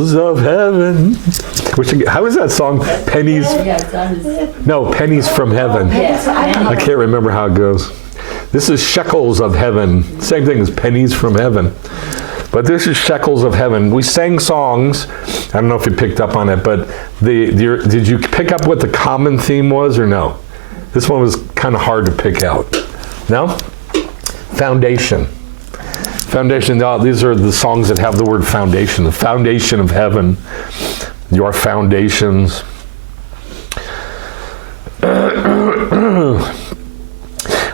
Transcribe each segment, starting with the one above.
Shekels of heaven. How is that song? Pennies? No, pennies from heaven. I can't remember how it goes. This is shekels of heaven. Same thing as pennies from heaven. But this is shekels of heaven. We sang songs. I don't know if you picked up on it, but did you pick up what the common theme was or no? This one was kind of hard to pick out. No? Foundation. Foundation. Now, these are the songs that have the word foundation. The foundation of heaven. Your foundations.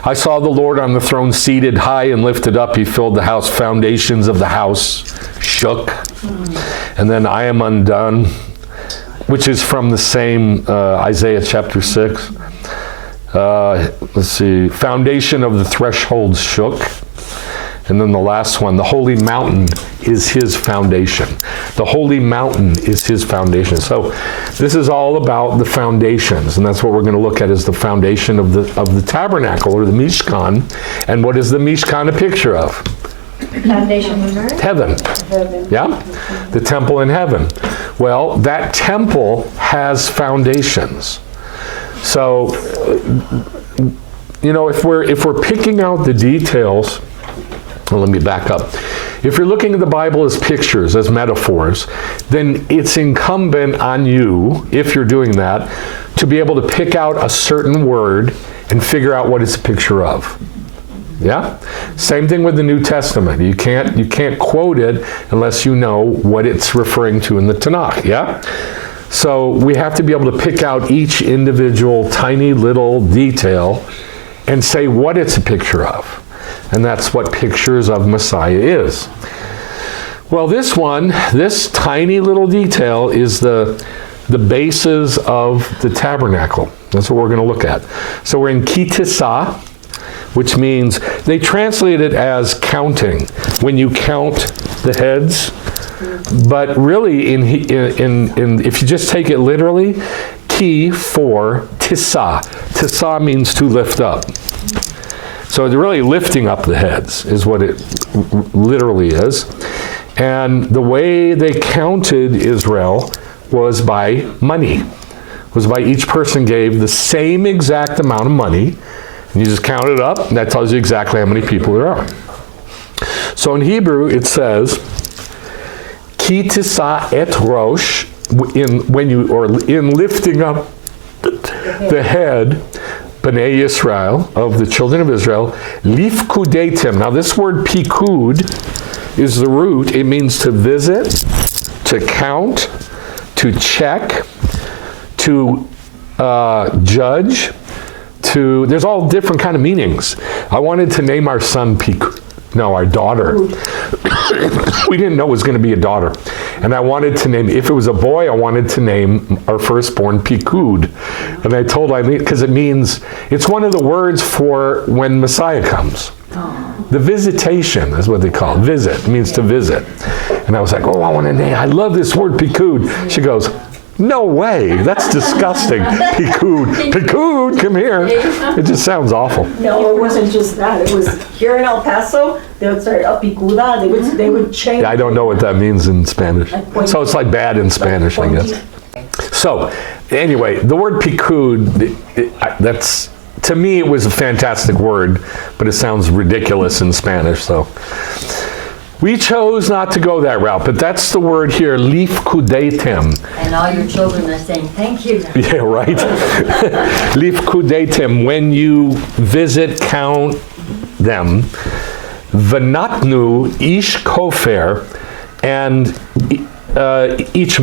I saw the Lord on the throne seated high and lifted up. He filled the house. Foundations of the house shook. And then I am undone, which is from the same Isaiah chapter 6. Let's see. Foundation of the threshold shook. And then the last one, the holy mountain is his foundation. The holy mountain is his foundation. So this is all about the foundations, and that's what we're going to look at is the foundation of the tabernacle or the Mishkan. And what is the Mishkan a picture of? Foundation of earth? Heaven. Yeah? The temple in heaven. Well, that temple has foundations. So, if we're picking out the details. Well, let me back up. If you're looking at the Bible as pictures, as metaphors, then it's incumbent on you, if you're doing that, to be able to pick out a certain word and figure out what it's a picture of. Yeah? Same thing with the New Testament. You can't quote it unless you know what it's referring to in the Tanakh. Yeah? So we have to be able to pick out each individual tiny little detail and say what it's a picture of. And that's what pictures of Messiah is. Well, this tiny little detail is the basis of the tabernacle. That's what we're going to look at. So we're in Ki Tissa, which means, they translate it as counting, when you count the heads. But really, if you just take it literally, Ki for Tissa. Tissa means to lift up. So it's really lifting up the heads is what it literally is. And the way they counted Israel was by money. Was by each person gave the same exact amount of money. And you just count it up, and that tells you exactly how many people there are. So in Hebrew it says, Ki tissa et rosh, in lifting up the head, B'nai Yisrael, of the children of Israel, lifkudetim. Now this word pikud is the root. It means to visit, to count, to check, to judge, there's all different kind of meanings. I wanted to name our son our daughter. We didn't know it was going to be a daughter. And I wanted to name, if it was a boy, I wanted to name our firstborn Pikud. And I told Eileen, because it's one of the words for when Messiah comes. The visitation is what they call it. Visit, it means to visit. And I was like, I want to name, I love this word Pikud. She goes, no way, that's disgusting. Pikud, come here. It just sounds awful. No, it wasn't just that. It was here in El Paso, they would start picuda, they would change. I don't know what that means in Spanish. So it's like bad in Spanish, I guess. So anyway, the word pikud, that's, to me it was a fantastic word, but it sounds ridiculous in Spanish, so. We chose not to go that route, but that's the word here, lifkudetim. And all your children are saying, thank you. Yeah, right? Lifkudetim, when you visit, count them. V'natnu ish kofer, and each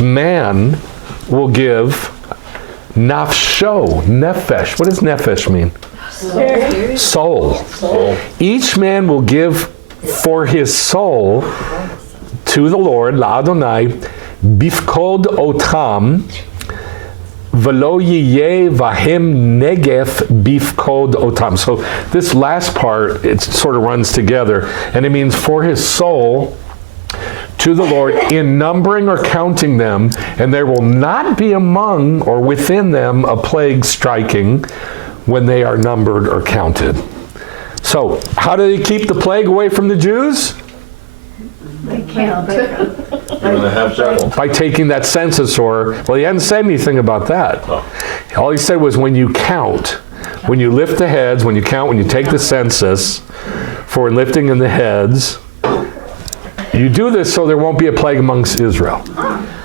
man will give nafsho, nefesh. What does nefesh mean? Soul. Each man will give for his soul to the Lord, la'Adonai, bifkod otam, v'lo yiyeh vahem negef bifkod otam. So this last part, it sort of runs together, and it means for his soul to the Lord in numbering or counting them, and there will not be among or within them a plague striking when they are numbered or counted. So, how do they keep the plague away from the Jews? They can't. Even a half shekel. By taking that census, or, well, he hadn't said anything about that. All he said was when you count, when you lift the heads, when you count, when you take the census for lifting in the heads, you do this so there won't be a plague amongst Israel.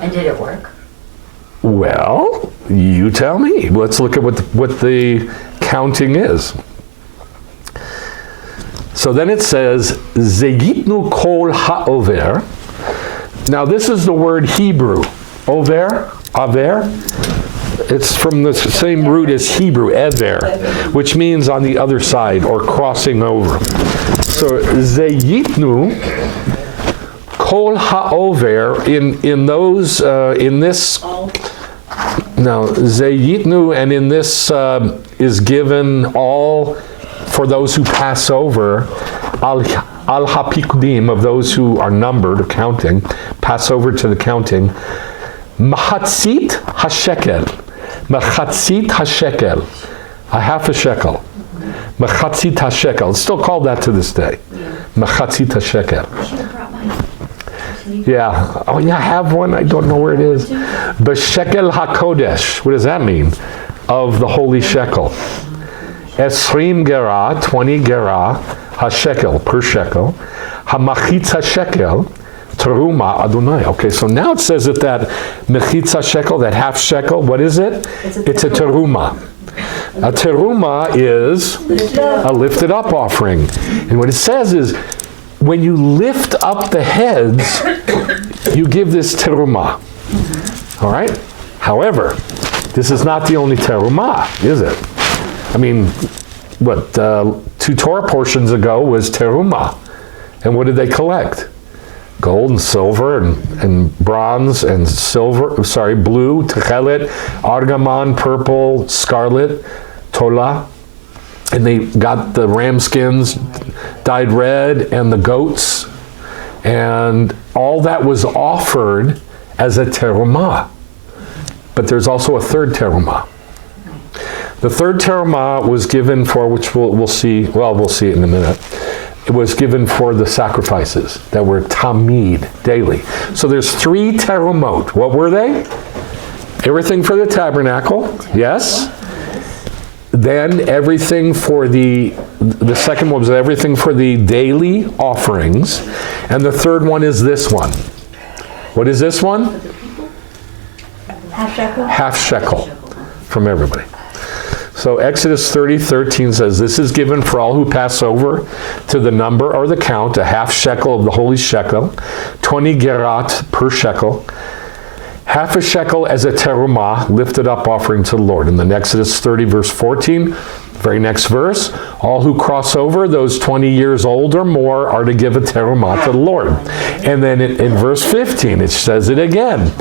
And did it work? Well, you tell me. Let's look at what the counting is. So then it says, Zeyitnu kol ha'over. Now this is the word Hebrew. Over, aver. It's from the same root as Hebrew, ever, which means on the other side or crossing over. So Zeyitnu kol ha'over in those in this. Now Zeyitnu, and in this is given all for those who pass over, al hapikudim, of those who are numbered, or counting, pass over to the counting, machatzit hashekel, a half a shekel, machatzit hashekel. It's still called that to this day, machatzit hashekel. Yeah, oh yeah, I have one, I don't know where it is. B'shekel hakodesh, what does that mean? Of the holy shekel. Esrim gerah, 20 gerah, ha-shekel, per shekel. Ha-machitz ha-shekel, teruma Adonai. Okay, so now it says that mechitz ha-shekel, that half shekel, what is it? It's a teruma. A teruma is a lifted up offering. And what it says is, when you lift up the heads, you give this teruma. All right? However, this is not the only teruma, is it? I mean, what, 2 Torah portions ago was teruma. And what did they collect? Gold and silver and bronze and silver, blue, techelet, argaman, purple, scarlet, tola. And they got the ram skins dyed red and the goats. And all that was offered as a teruma. But there's also a third teruma. The third teruma was given for, which we'll see it in a minute. It was given for the sacrifices that were tamid, daily. So there's 3 terumot. What were they? Everything for the tabernacle, yes. Then everything for the second one was everything for the daily offerings. And the third one is this one. What is this one? Half shekel? Half shekel from everybody. So Exodus 30:13 says, this is given for all who pass over to the number or the count, a half shekel of the holy shekel, 20 gerat per shekel, half a shekel as a terumah, lifted up offering to the Lord. And then Exodus 30 verse 14, very next verse, all who cross over, those 20 years old or more, are to give a terumah to the Lord. And then in verse 15, it says it again.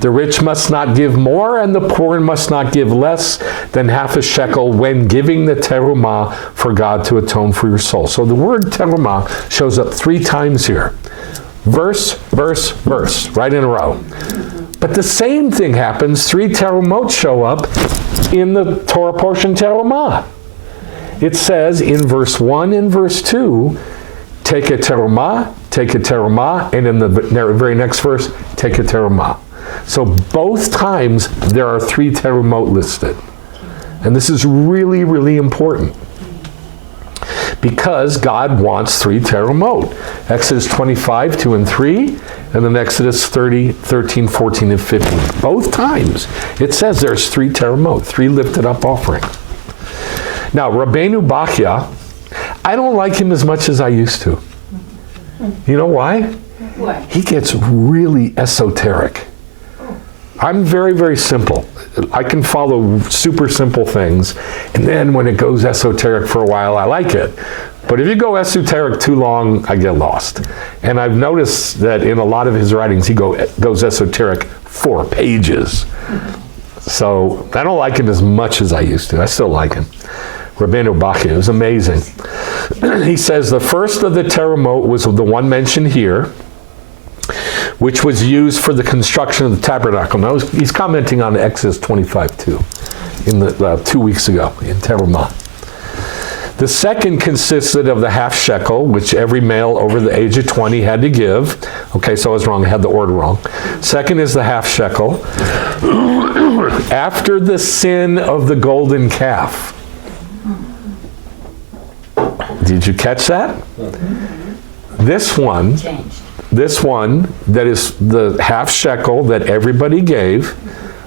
The rich must not give more, and the poor must not give less than half a shekel when giving the terumah for God to atone for your soul. So the word terumah shows up 3 times here. Verse, verse, verse, right in a row. But the same thing happens, 3 terumot show up in the Torah portion terumah. It says in verse 1 and verse 2, take a terumah, and in the very next verse, take a terumah. So both times there are 3 terumot listed. And this is really, really important. Because God wants 3 terumot. Exodus 25, 2 and 3, and then Exodus 30, 13, 14, and 15. Both times it says there's 3 terumot, 3 lifted up offerings. Now, Rabbeinu Bachya, I don't like him as much as I used to. You know why? Why? He gets really esoteric. I'm very, very simple. I can follow super simple things, and then when it goes esoteric for a while, I like it. But if you go esoteric too long, I get lost. And I've noticed that in a lot of his writings, he goes esoteric 4 pages. So I don't like him as much as I used to. I still like him. Rabbeinu Bachya is amazing. He says the first of the terumot was the one mentioned here, which was used for the construction of the tabernacle. Now he's commenting on Exodus 25 too, in the 2 weeks ago in terumah. The second consisted of the half shekel, which every male over the age of 20 had to give. Okay, so I was wrong. I had the order wrong. Second is the half shekel. After the sin of the golden calf. Did you catch that? This one, Changed. that is the half shekel that everybody gave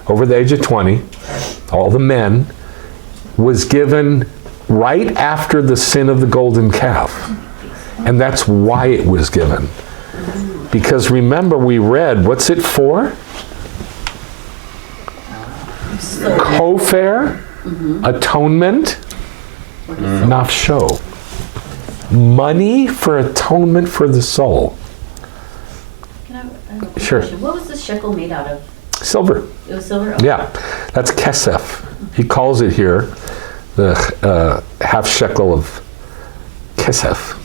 over the age of 20, all the men, was given right after the sin of the golden calf. And that's why it was given. Because remember, we read, what's it for? Kofar, atonement, nafsho. Money for atonement for the soul. Can I have a quick Sure. question? What was the shekel made out of? Silver. It was silver? Okay. Yeah, that's kesef. He calls it here the half shekel of kesef.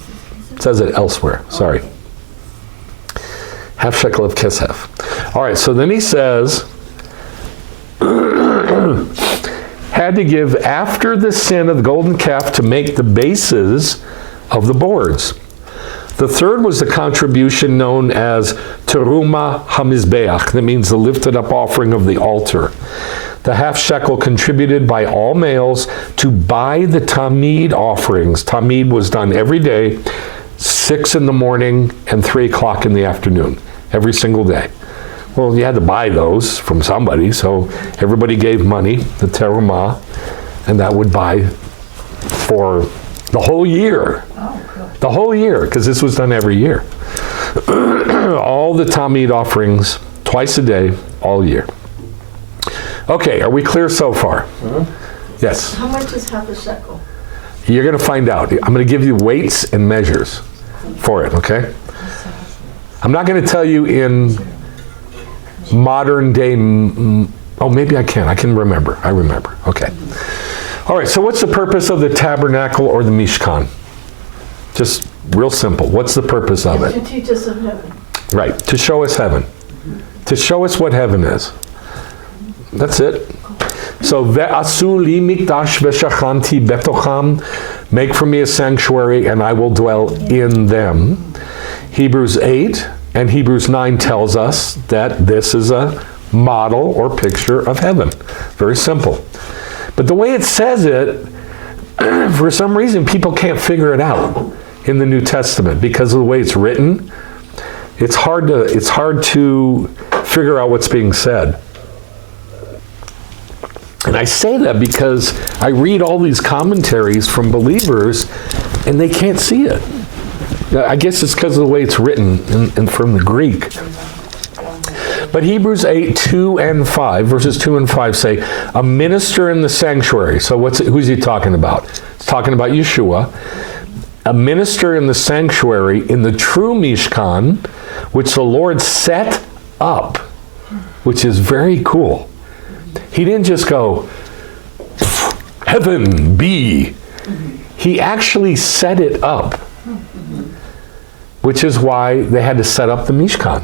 It says it elsewhere. Sorry. Half shekel of kesef. All right, so then he says, had to give after the sin of the golden calf to make the bases of the boards. The third was the contribution known as teruma hamizbeach. That means the lifted up offering of the altar. The half shekel contributed by all males to buy the tamid offerings. Tamid was done every day, 6 in the morning and 3 o'clock in the afternoon, every single day. Well, you had to buy those from somebody, so everybody gave money, the teruma, and that would buy for the whole year. The whole year, because this was done every year. All the tamid offerings, twice a day, all year. Okay, are we clear so far? Yes. How much is half a shekel? You're going to find out. I'm going to give you weights and measures for it, okay? I'm not going to tell you in modern day, oh, maybe I can. I can remember. I remember. Okay. All right, so what's the purpose of the tabernacle or the Mishkan? Just real simple. What's the purpose of it? To teach us of heaven. Right, to show us heaven. To show us what heaven is. That's it. So, ve'asu li mikdash ve'shachanti betocham, make for me a sanctuary and I will dwell in them. Hebrews 8 and Hebrews 9 tells us that this is a model or picture of heaven. Very simple. But the way it says it, for some reason, people can't figure it out in the New Testament because of the way it's written. It's hard to figure out what's being said. And I say that because I read all these commentaries from believers and they can't see it. I guess it's because of the way it's written and from the Greek. But Hebrews 8, 2 and 5, verses 2 and 5 say, a minister in the sanctuary. So who's he talking about? He's talking about Yeshua. A minister in the sanctuary in the true Mishkan, which the Lord set up, which is very cool. He didn't just go, heaven be. He actually set it up, which is why they had to set up the Mishkan.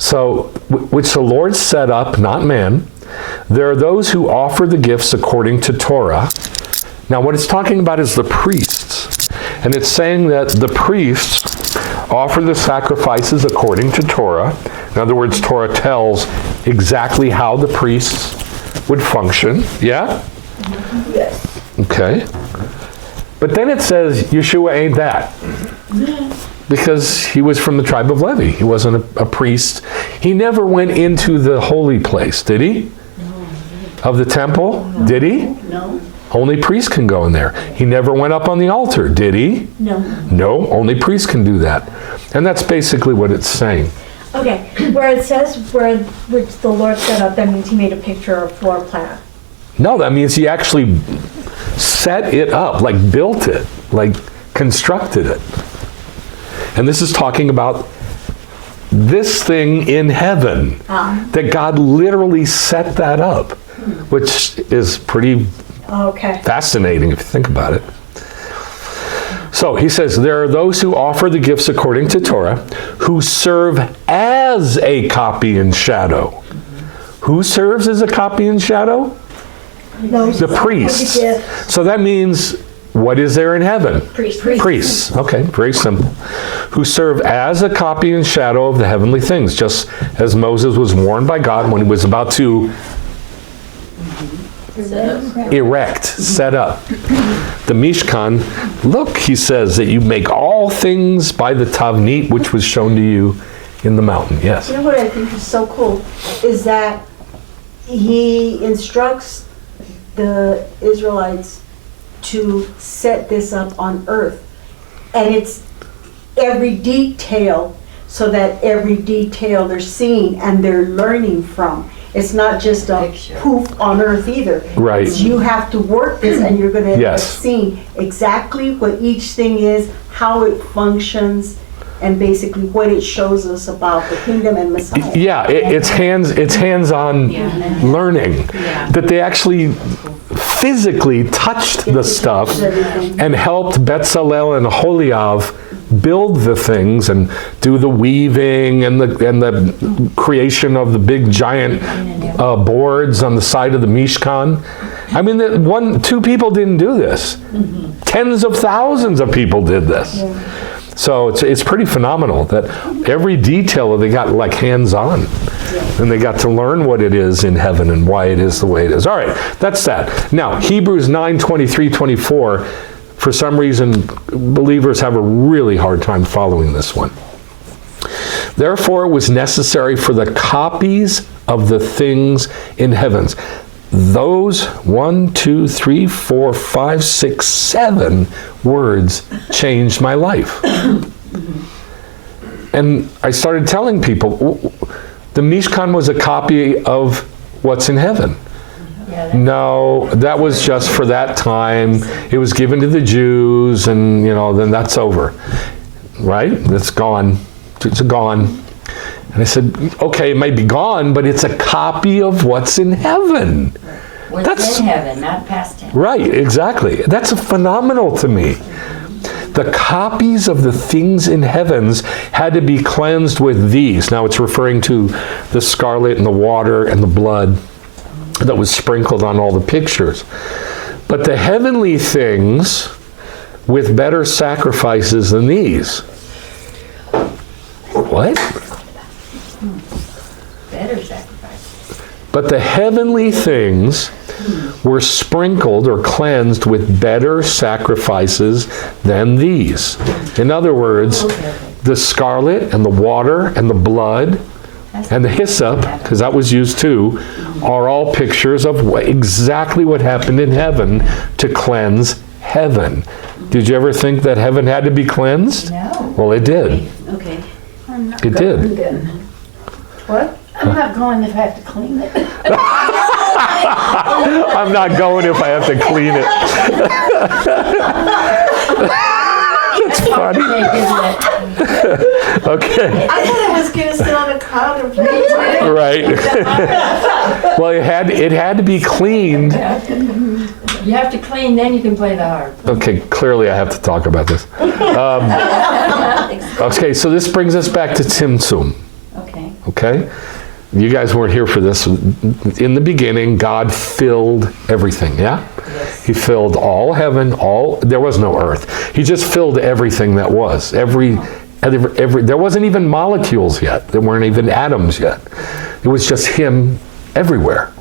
So, which the Lord set up, not man. There are those who offer the gifts according to Torah. Now, what it's talking about is the priests. And it's saying that the priests offer the sacrifices according to Torah. In other words, Torah tells exactly how the priests would function. Yeah? Yes. Okay. But then it says Yeshua ain't that. Because he was from the tribe of Levi. He wasn't a priest. He never went into the holy place, did he? No. Of the temple? No. Did he? No. Only priests can go in there. He never went up on the altar, did he? No. No, only priests can do that. And that's basically what it's saying. Okay, where it says which the Lord set up, that means he made a picture or floor plan. No, that means he actually set it up, like built it, like constructed it. And this is talking about this thing in heaven, that God literally set that up, which is pretty fascinating if you think about it. So he says, there are those who offer the gifts according to Torah, who serve as a copy and shadow. Who serves as a copy and shadow? No, The priests. Yeah. So that means, what is there in heaven? Priest. Priests. Okay, very simple. Who serve as a copy and shadow of the heavenly things, just as Moses was warned by God when he was about to erect, set up the Mishkan. Look, he says, that you make all things by the Tavnit, which was shown to you in the mountain. Yes. You know what I think is so cool is that he instructs the Israelites to set this up on earth. And it's every detail, so that every detail they're seeing and they're learning from. It's not just a poof on earth either. Right. It's you have to work this and you're going to end up Yes. seeing exactly what each thing is, how it functions, and basically what it shows us about the kingdom and Messiah. Yeah, it's hands-on learning. Yeah. That they actually physically touched the stuff and helped Betzalel and Holiav build the things and do the weaving and the creation of the big giant boards on the side of the Mishkan. I mean, two people didn't do this. Tens of thousands of people did this. So it's pretty phenomenal that every detail they got like hands-on. And they got to learn what it is in heaven and why it is the way it is. All right, that's that. Now, Hebrews 9:23-24, for some reason, believers have a really hard time following this one. Therefore, it was necessary for the copies of the things in heavens. Those 1, 2, 3, 4, 5, 6, 7 words changed my life. And I started telling people, the Mishkan was a copy of what's in heaven. No, that was just for that time. It was given to the Jews, and then that's over. Right? It's gone. It's gone. And I said, okay, it might be gone, but it's a copy of what's in heaven. What's in heaven, not past heaven. Right, exactly. That's phenomenal to me. The copies of the things in heavens had to be cleansed with these. Now it's referring to the scarlet and the water and the blood that was sprinkled on all the pictures. But the heavenly things with better sacrifices than these. What? Better sacrifice. But the heavenly things were sprinkled or cleansed with better sacrifices than these. In other words, the scarlet and the water and the blood and the hyssop, because that was used too, are all pictures of exactly what happened in heaven to cleanse heaven. Did you ever think that heaven had to be cleansed? No. Well, it did. Okay. It did. What? I'm not going if I have to clean it. I'm not going if I have to clean it. That's funny. Okay. I thought I was going to sit on a cloud and play. Right. Well, it had to be cleaned. You have to clean, then you can play the harp. Okay, clearly I have to talk about this. Okay, so this brings us back to Tzimtzum. Okay. Okay? You guys weren't here for this. In the beginning, God filled everything, yeah? Yes. He filled all heaven, there was no earth. He just filled everything that was. Every there wasn't even molecules yet. There weren't even atoms yet. It was just him everywhere.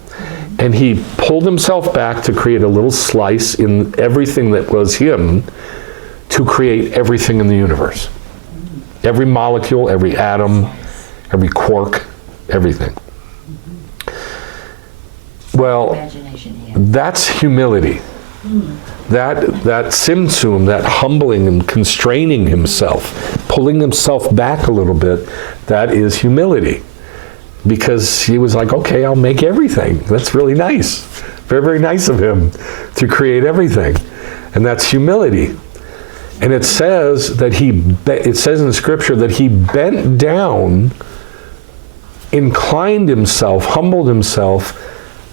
And he pulled himself back to create a little slice in everything that was him to create everything in the universe. Every molecule, every atom, every quark, everything. Well, that's humility. That tzimtzum, that humbling and constraining himself, pulling himself back a little bit, that is humility. Because he was like, okay, I'll make everything. That's really nice. Very, very nice of him to create everything. And that's humility. And it says that it says in the scripture that he bent down, inclined himself, humbled himself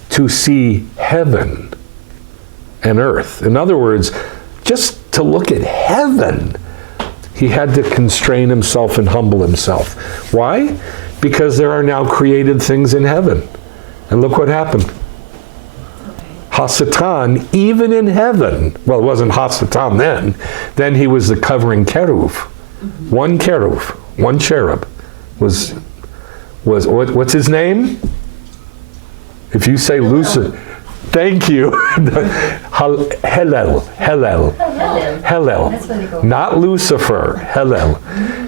to see heaven and earth. In other words, just to look at heaven, he had to constrain himself and humble himself. Why? Because there are now created things in heaven. And look what happened. Hasatan, even in heaven. Well, it wasn't Hasatan then. Then he was the covering cherub. One cherub, one cherub was what's his name? If you say Lucifer, thank you. Hillel. That's what they go. Not Lucifer, Hillel.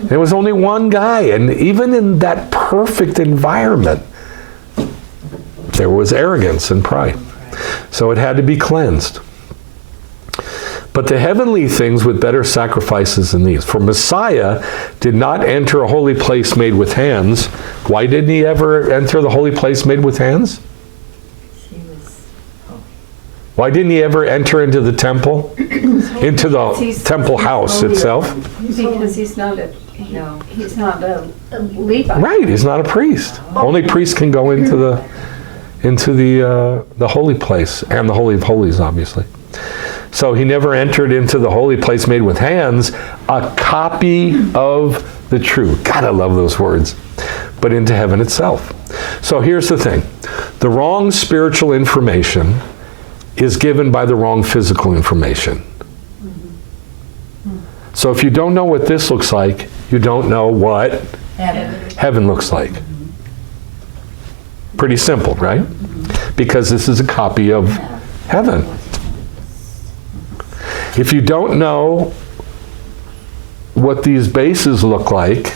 There was only one guy, and even in that perfect environment, there was arrogance and pride. So it had to be cleansed. But the heavenly things with better sacrifices than these. For Messiah did not enter a holy place made with hands. Why didn't he ever enter the holy place made with hands? Why didn't he ever enter into the temple? Into the temple house itself? Because he's not a Levite. Right, he's not a priest. Only priests can go into the holy place, and the Holy of Holies, obviously. So he never entered into the holy place made with hands, a copy of the true. God, I love those words. But into heaven itself. So here's the thing. The wrong spiritual information is given by the wrong physical information. So if you don't know what this looks like, you don't know what heaven looks like. Pretty simple, right? Because this is a copy of heaven. If you don't know what these bases look like,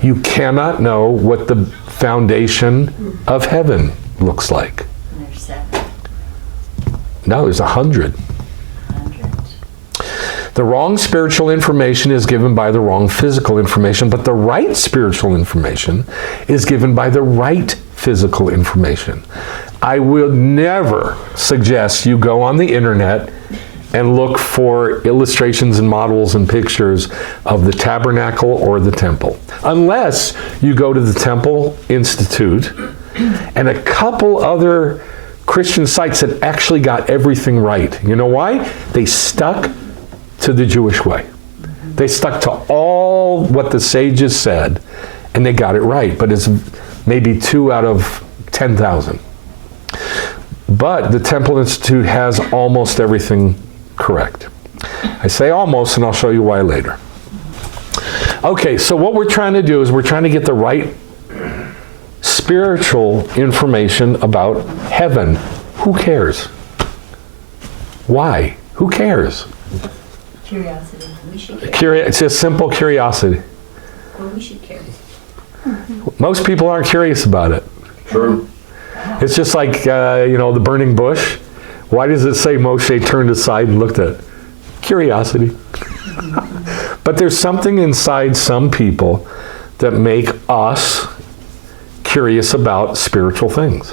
you cannot know what the foundation of heaven looks like. And there's 7. No, there's 100. 100. The wrong spiritual information is given by the wrong physical information, but the right spiritual information is given by the right physical information. I will never suggest you go on the internet and look for illustrations and models and pictures of the tabernacle or the temple. Unless you go to the Temple Institute and a couple other Christian sites that actually got everything right. You know why? They stuck to the Jewish way. They stuck to all what the sages said, and they got it right. But it's maybe 2 out of 10,000. But the Temple Institute has almost everything correct. I say almost, and I'll show you why later. Okay, so what we're trying to do is we're trying to get the right spiritual information about heaven. Who cares? Why? Who cares? Curiosity. We should care. It's just simple curiosity. Well, we should care. Most people aren't curious about it. True. It's just like, the burning bush. Why does it say Moshe turned aside and looked at it? Curiosity. But there's something inside some people that make us curious about spiritual things.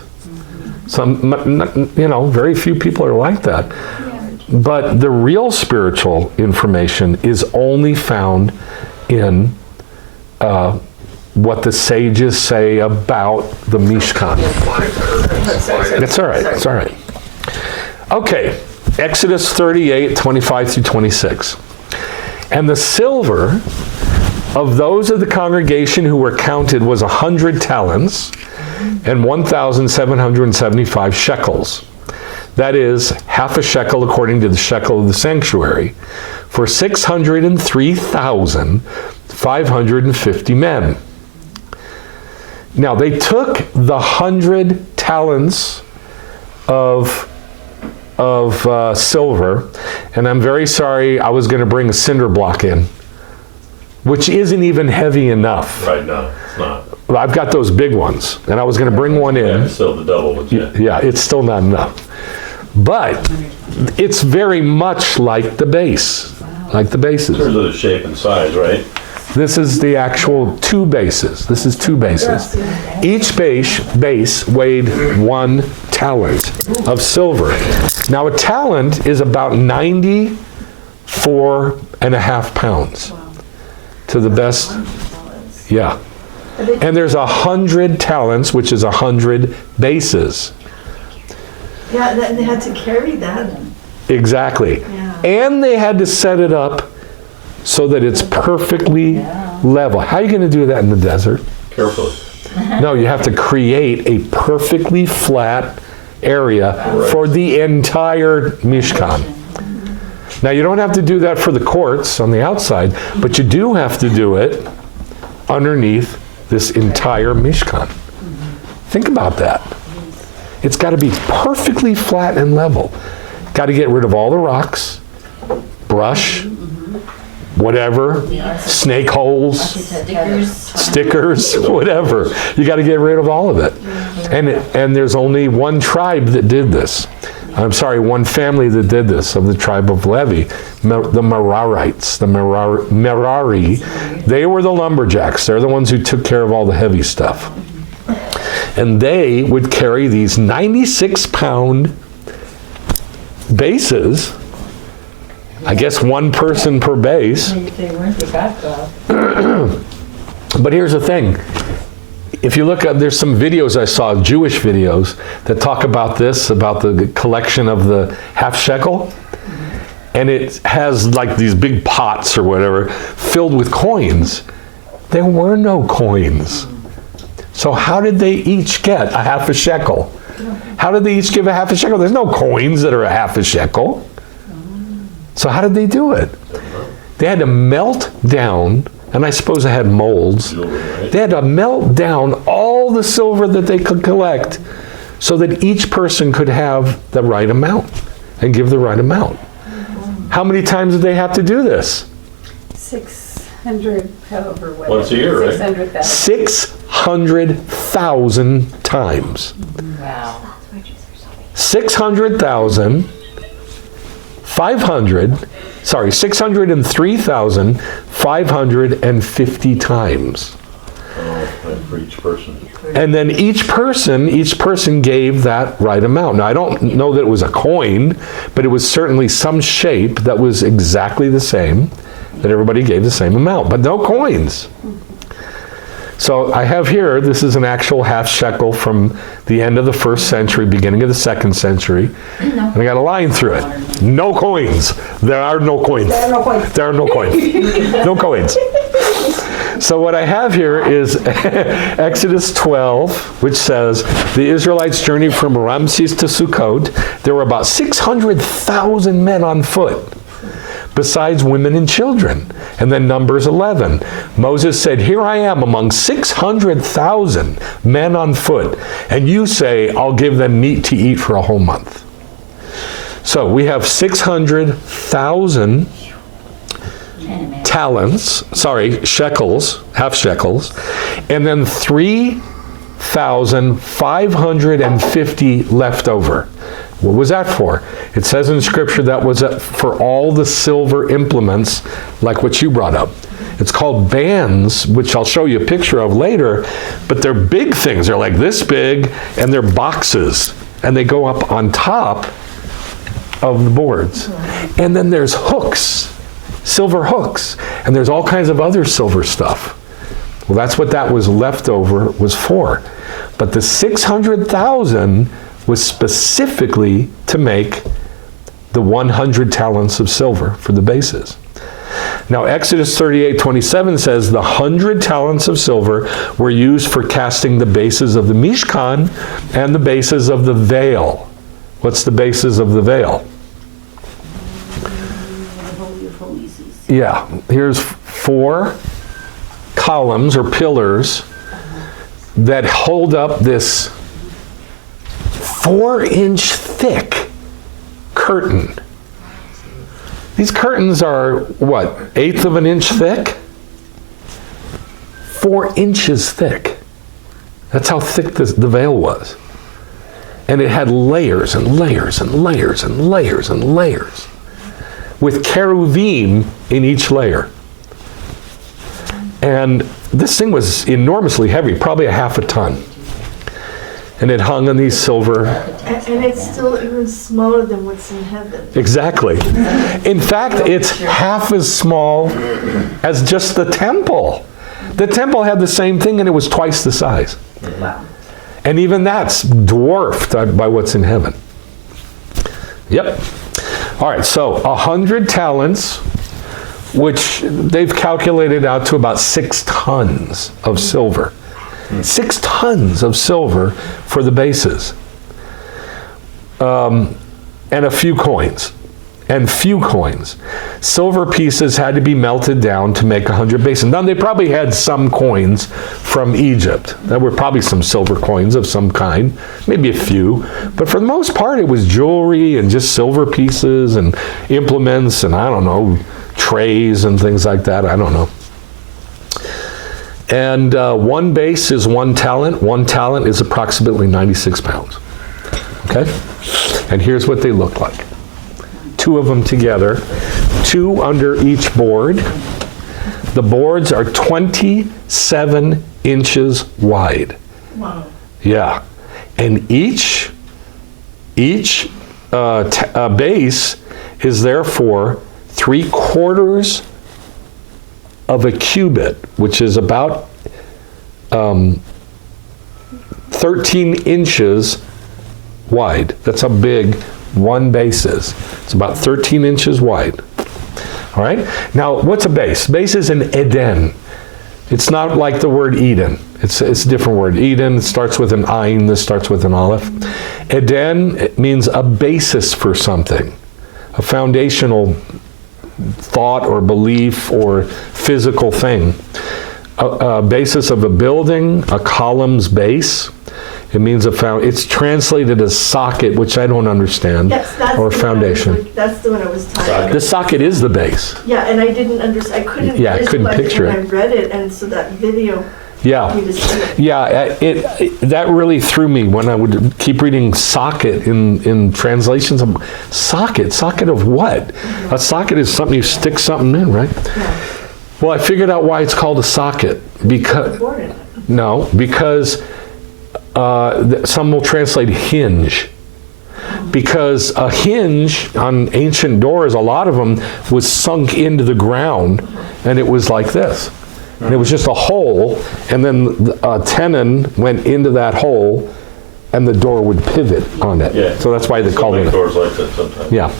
Very few people are like that. But the real spiritual information is only found in what the sages say about the Mishkan. It's all right. It's all right. Okay, Exodus 38, 25 through 26. And the silver of those of the congregation who were counted was 100 talents and 1,775 shekels. That is, half a shekel according to the shekel of the sanctuary, for 603,550 men. Now, they took the 100 talents of silver, and I'm very sorry, I was going to bring a cinder block in, which isn't even heavy enough. Right now, it's not. Well, I've got those big ones, and I was going to bring one Yeah, in. it's still the double, but yeah. Yeah, it's still not enough. But it's very much like the base, like the In bases. terms of the shape and size, right? This is the actual 2 bases. This is 2 bases. Each base weighed 1 talent of silver. Now a talent is about 94.5 pounds. To the best, yeah. And there's 100 talents, which is 100 bases. Yeah, they had to carry that. Exactly. Yeah. And they had to set it up so that it's perfectly level. How are you going to do that in the desert? Carefully. No, you have to create a perfectly flat area for the entire Mishkan. Now, you don't have to do that for the courts on the outside, but you do have to do it underneath this entire Mishkan. Think about that. It's got to be perfectly flat and level. Got to get rid of all the rocks, brush, whatever, snake holes, stickers, whatever. You got to get rid of all of it. And there's only one tribe that did this. I'm sorry, one family that did this, of the tribe of Levi, the Merarites, the Merari. They were the lumberjacks. They're the ones who took care of all the heavy stuff. And they would carry these 96-pound bases. I guess one person per base. If they weren't, they got God. But here's the thing. If you look up, there's some videos I saw, Jewish videos, that talk about this, about the collection of the half shekel. And it has like these big pots or whatever filled with coins. There were no coins. So how did they each get a half a shekel? How did they each give a half a shekel? There's no coins that are a half a shekel. So how did they do it? They had to melt down, and I suppose they had molds. They had to melt down all the silver that they could collect so that each person could have the right amount and give the right amount. How many times did they have to do this? 600, however, whatever. Once a year, right? 600,000. 600,000 times. Wow. 603,550 times. For each person. And then each person gave that right amount. Now, I don't know that it was a coin, but it was certainly some shape that was exactly the same, that everybody gave the same amount, but no coins. So I have here, this is an actual half shekel from the end of the 1st century, beginning of the 2nd century. And I got a line through it. No coins. There are no coins. There are no coins. There are no coins. No coins. So what I have here is Exodus 12, which says, the Israelites journeyed from Ramses to Sukkot. There were about 600,000 men on foot, besides women and children. And then Numbers 11. Moses said, here I am among 600,000 men on foot, and you say, I'll give them meat to eat for a whole month. So we have 600,000 shekels, half shekels, and then 3,550 left over. What was that for? It says in Scripture that was for all the silver implements, like what you brought up. It's called bands, which I'll show you a picture of later, but they're big things. They're like this big, and they're boxes, and they go up on top of the boards. And then there's hooks, silver hooks, and there's all kinds of other silver stuff. Well, that's what that was left over was for. But the 600,000 was specifically to make the 100 talents of silver for the bases. Now, Exodus 38:27 says the 100 talents of silver were used for casting the bases of the Mishkan and the bases of the veil. What's the bases of the veil? Yeah, here's 4 columns or pillars that hold up this 4-inch thick curtain. These curtains are, what, 1/8 of an inch thick? 4 inches thick. That's how thick the veil was. And it had layers and layers and layers and layers and layers, with cherubim in each layer. And this thing was enormously heavy, probably a half a ton. And it hung on these silver. And it's still even smaller than what's in heaven. Exactly. In fact, it's half as small as just the temple. The temple had the same thing, and it was twice the size. Wow. And even that's dwarfed by what's in heaven. Yep. All right, so 100 talents, which they've calculated out to about 6 tons of silver. 6 tons of silver for the bases. and a few coins. And few coins. Silver pieces had to be melted down to make 100 basins. Now, they probably had some coins from Egypt. There were probably some silver coins of some kind, maybe a few. But for the most part, it was jewelry and just silver pieces and implements and, I don't know, trays and things like that. I don't know. And one base is 1 talent. 1 talent is approximately 96 pounds. Okay? And here's what they look like. 2 of them together, 2 under each board. The boards are 27 inches wide. Wow. Yeah. And each base is therefore 3/4 of a cubit, which is about 13 inches wide. That's how big one base is. It's about 13 inches wide. All right? Now, what's a base? Base is an Eden. It's not like the word Eden. It's a different word. Eden starts with an ayin. This starts with an aleph. Eden, it means a basis for something, a foundational thought or belief or physical thing. A basis of a building, a column's base. It means it's translated as socket, which I don't understand, Yes, that's or the foundation. One that's the one I was talking. The socket is the base. Yeah, and I didn't understand. I couldn't. Yeah, I couldn't visualize picture when it. I read it, and so that video. Yeah. You just see it. Yeah, that really threw me when I would keep reading socket in translations. Socket of what? A socket is something you stick something in, right? Yeah. Well, I figured out why it's called a socket. Because some will translate hinge. Because a hinge on ancient doors, a lot of them was sunk into the ground, and it was like this. And it was just a hole, and then a tenon went into that hole, and the door would pivot on it. Yeah. So that's why they called it. Doors like that sometimes. Yeah,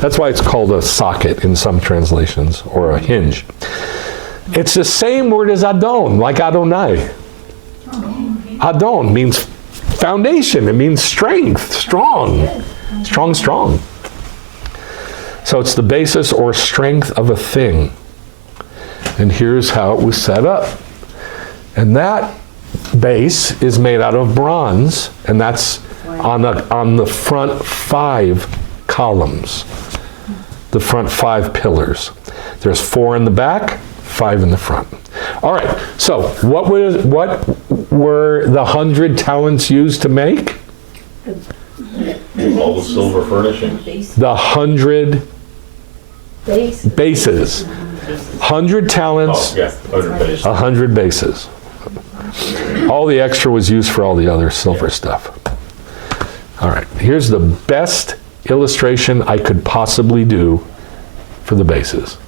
that's why it's called a socket in some translations, or a hinge. It's the same word as Adon, like Adonai. Adon means foundation. It means strength, strong, strong. So it's the basis or strength of a thing. And here's how it was set up. And that base is made out of bronze, and that's on the front 5 columns, the front 5 pillars. There's 4 in the back, 5 in the front. All right, so what were the 100 talents used to make? All the silver furnishings. The 100 bases. 100 talents, Oh, yeah, 100 bases. 100 bases. All the extra was used for all the other silver stuff. All right, here's the best illustration I could possibly do for the bases.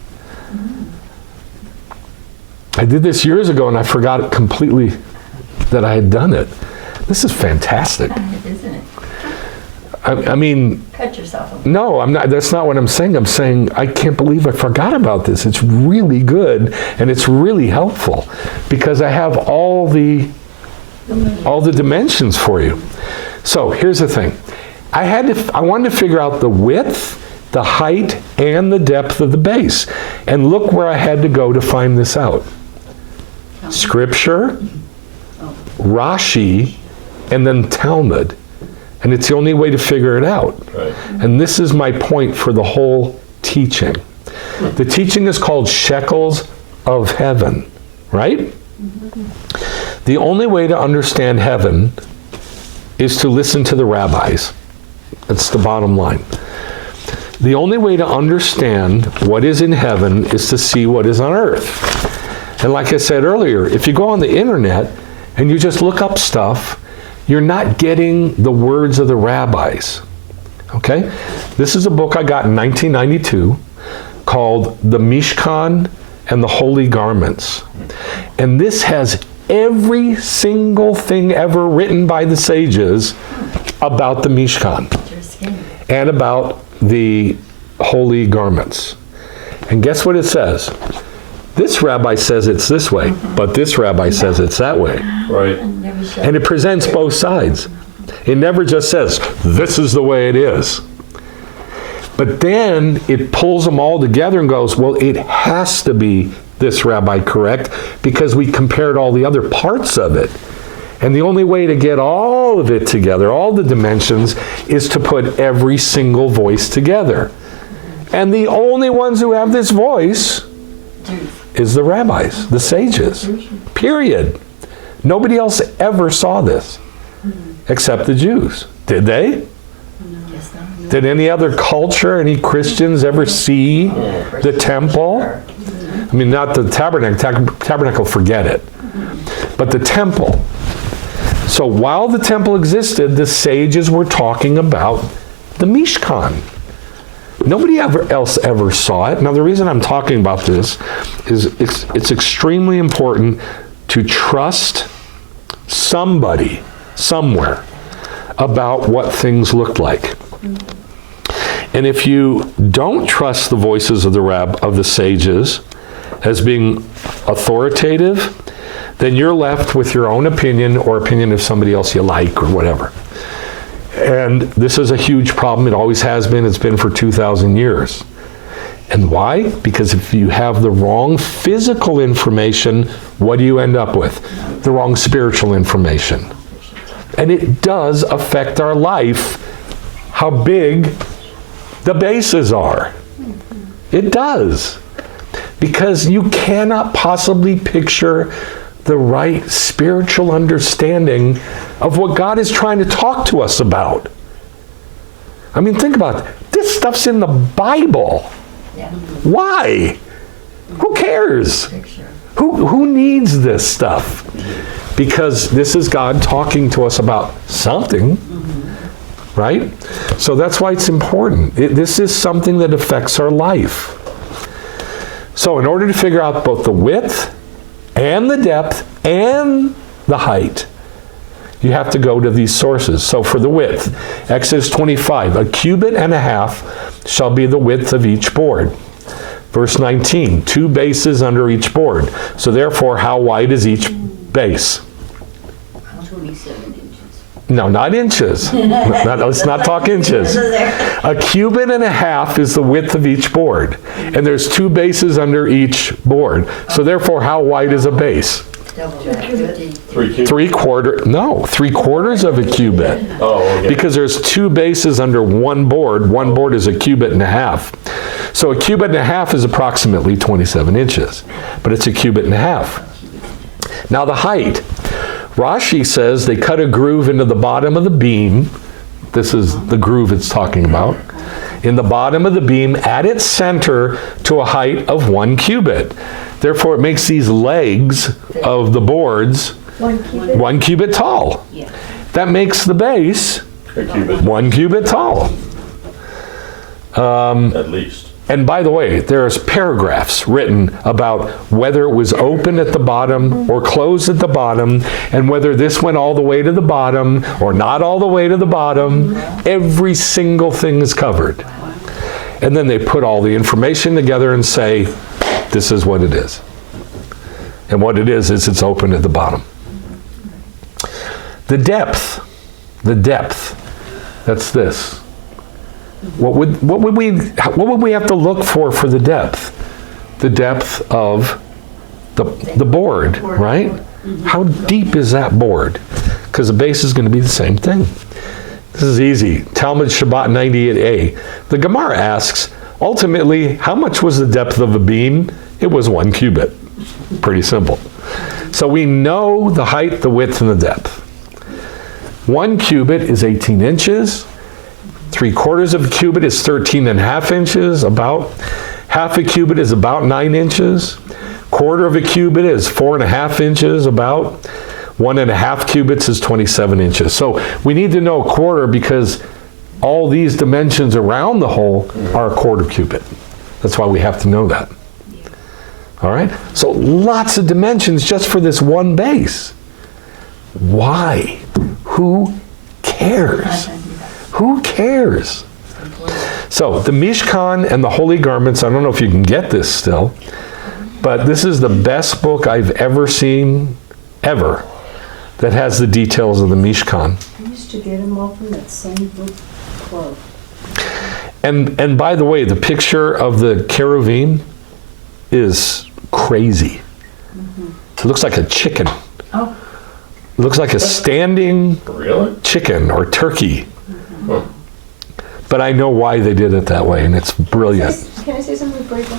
I did this years ago, and I forgot completely that I had done it. This is fantastic. Isn't it? I mean, Cut yourself. no, I'm not. That's not what I'm saying. I'm saying I can't believe I forgot about this. It's really good, and it's really helpful because I have all the dimensions for you. So here's the thing. I wanted to figure out the width, the height, and the depth of the base. And look where I had to go to find this out. Scripture, Rashi, and then Talmud. And it's the only way to figure it out. Right. And this is my point for the whole teaching. The teaching is called Shekels of Heaven, right? The only way to understand heaven is to listen to the rabbis. That's the bottom line. The only way to understand what is in heaven is to see what is on earth. And like I said earlier, if you go on the internet and you just look up stuff, you're not getting the words of the rabbis. Okay? This is a book I got in 1992 called The Mishkan and the Holy Garments. And this has every single thing ever written by the sages about the Mishkan and about the holy garments. And guess what it says? this rabbi says it's this way, but this rabbi says it's that way. Right. And it presents both sides. It never just says, this is the way it is. But then it pulls them all together and goes, well, it has to be this rabbi correct because we compared all the other parts of it. And the only way to get all of it together, all the dimensions, is to put every single voice together. And the only ones who have this voice is the rabbis, the sages, period. Nobody else ever saw this except the Jews. Did they? Did any other culture, any Christians ever see the temple? I mean, not the tabernacle, forget it. But the temple. So while the temple existed, the sages were talking about the Mishkan. Nobody else ever saw it. Now, the reason I'm talking about this is it's extremely important to trust somebody, somewhere, about what things looked like. And if you don't trust the voices of the sages as being authoritative, then you're left with your own opinion or opinion of somebody else you like or whatever. And this is a huge problem. It always has been. It's been for 2,000 years. And why? Because if you have the wrong physical information, what do you end up with? The wrong spiritual information. And it does affect our life, how big the bases are. It does. Because you cannot possibly picture the right spiritual understanding of what God is trying to talk to us about. I mean, think about it. This stuff's in the Bible. Yeah. Why? Who cares? Who needs this stuff? Because this is God talking to us about something, right? So that's why it's important. This is something that affects our life. So in order to figure out both the width and the depth and the height, you have to go to these sources. So for the width, Exodus 25, 1.5 cubits shall be the width of each board. Verse 19, 2 bases under each board. So therefore, how wide is each base? 27 inches. No, not inches. Let's not talk inches. 1.5 cubits is the width of each board. And there's 2 bases under each board. So therefore, how wide is a base? Double that, 50. 3 cubits. 3/4 of a cubit. Oh, okay. Because there's 2 bases under one board. One board is 1.5 cubits. So 1.5 cubits is approximately 27 inches. But it's 1.5 cubits. Now the height. Rashi says they cut a groove into the bottom of the beam. This is the groove it's talking about. In the bottom of the beam at its center to a height of 1 cubit. Therefore, it makes these legs of the boards 1 cubit. 1 cubit tall. Yeah. That makes the base 1 cubit, 1 cubit tall. at least. And by the way, there's paragraphs written about whether it was open at the bottom or closed at the bottom, and whether this went all the way to the bottom or not all the way to the bottom. Every single thing is covered. And then they put all the information together and say, this is what it is. And what it is it's open at the bottom. The depth, that's this. What would we have to look for the depth? The depth of the board, right? How deep is that board? Because the base is going to be the same thing. This is easy. Talmud Shabbat 98a. The Gemara asks, ultimately, how much was the depth of a beam? It was 1 cubit. Pretty simple. So we know the height, the width, and the depth. 1 cubit is 18 inches. 3/4 of a cubit is 13.5 inches, about. Half a cubit is about 9 inches. 1/4 of a cubit is 4.5 inches, about. 1.5 cubits is 27 inches. So we need to know 1/4 because all these dimensions around the hole are 1/4 cubit. That's why we have to know that. All right? So lots of dimensions just for this one base. Why? Who cares? Who cares? So the Mishkan and the holy garments, I don't know if you can get this still. But this is the best book I've ever seen, ever, that has the details of the Mishkan. I used to get them all from that same book club. And by the way, the picture of the cherubim is crazy. It looks like a chicken. Oh. It looks like a standing Really? chicken or turkey. But I know why they did it that way, and it's brilliant. Can I say something before you go?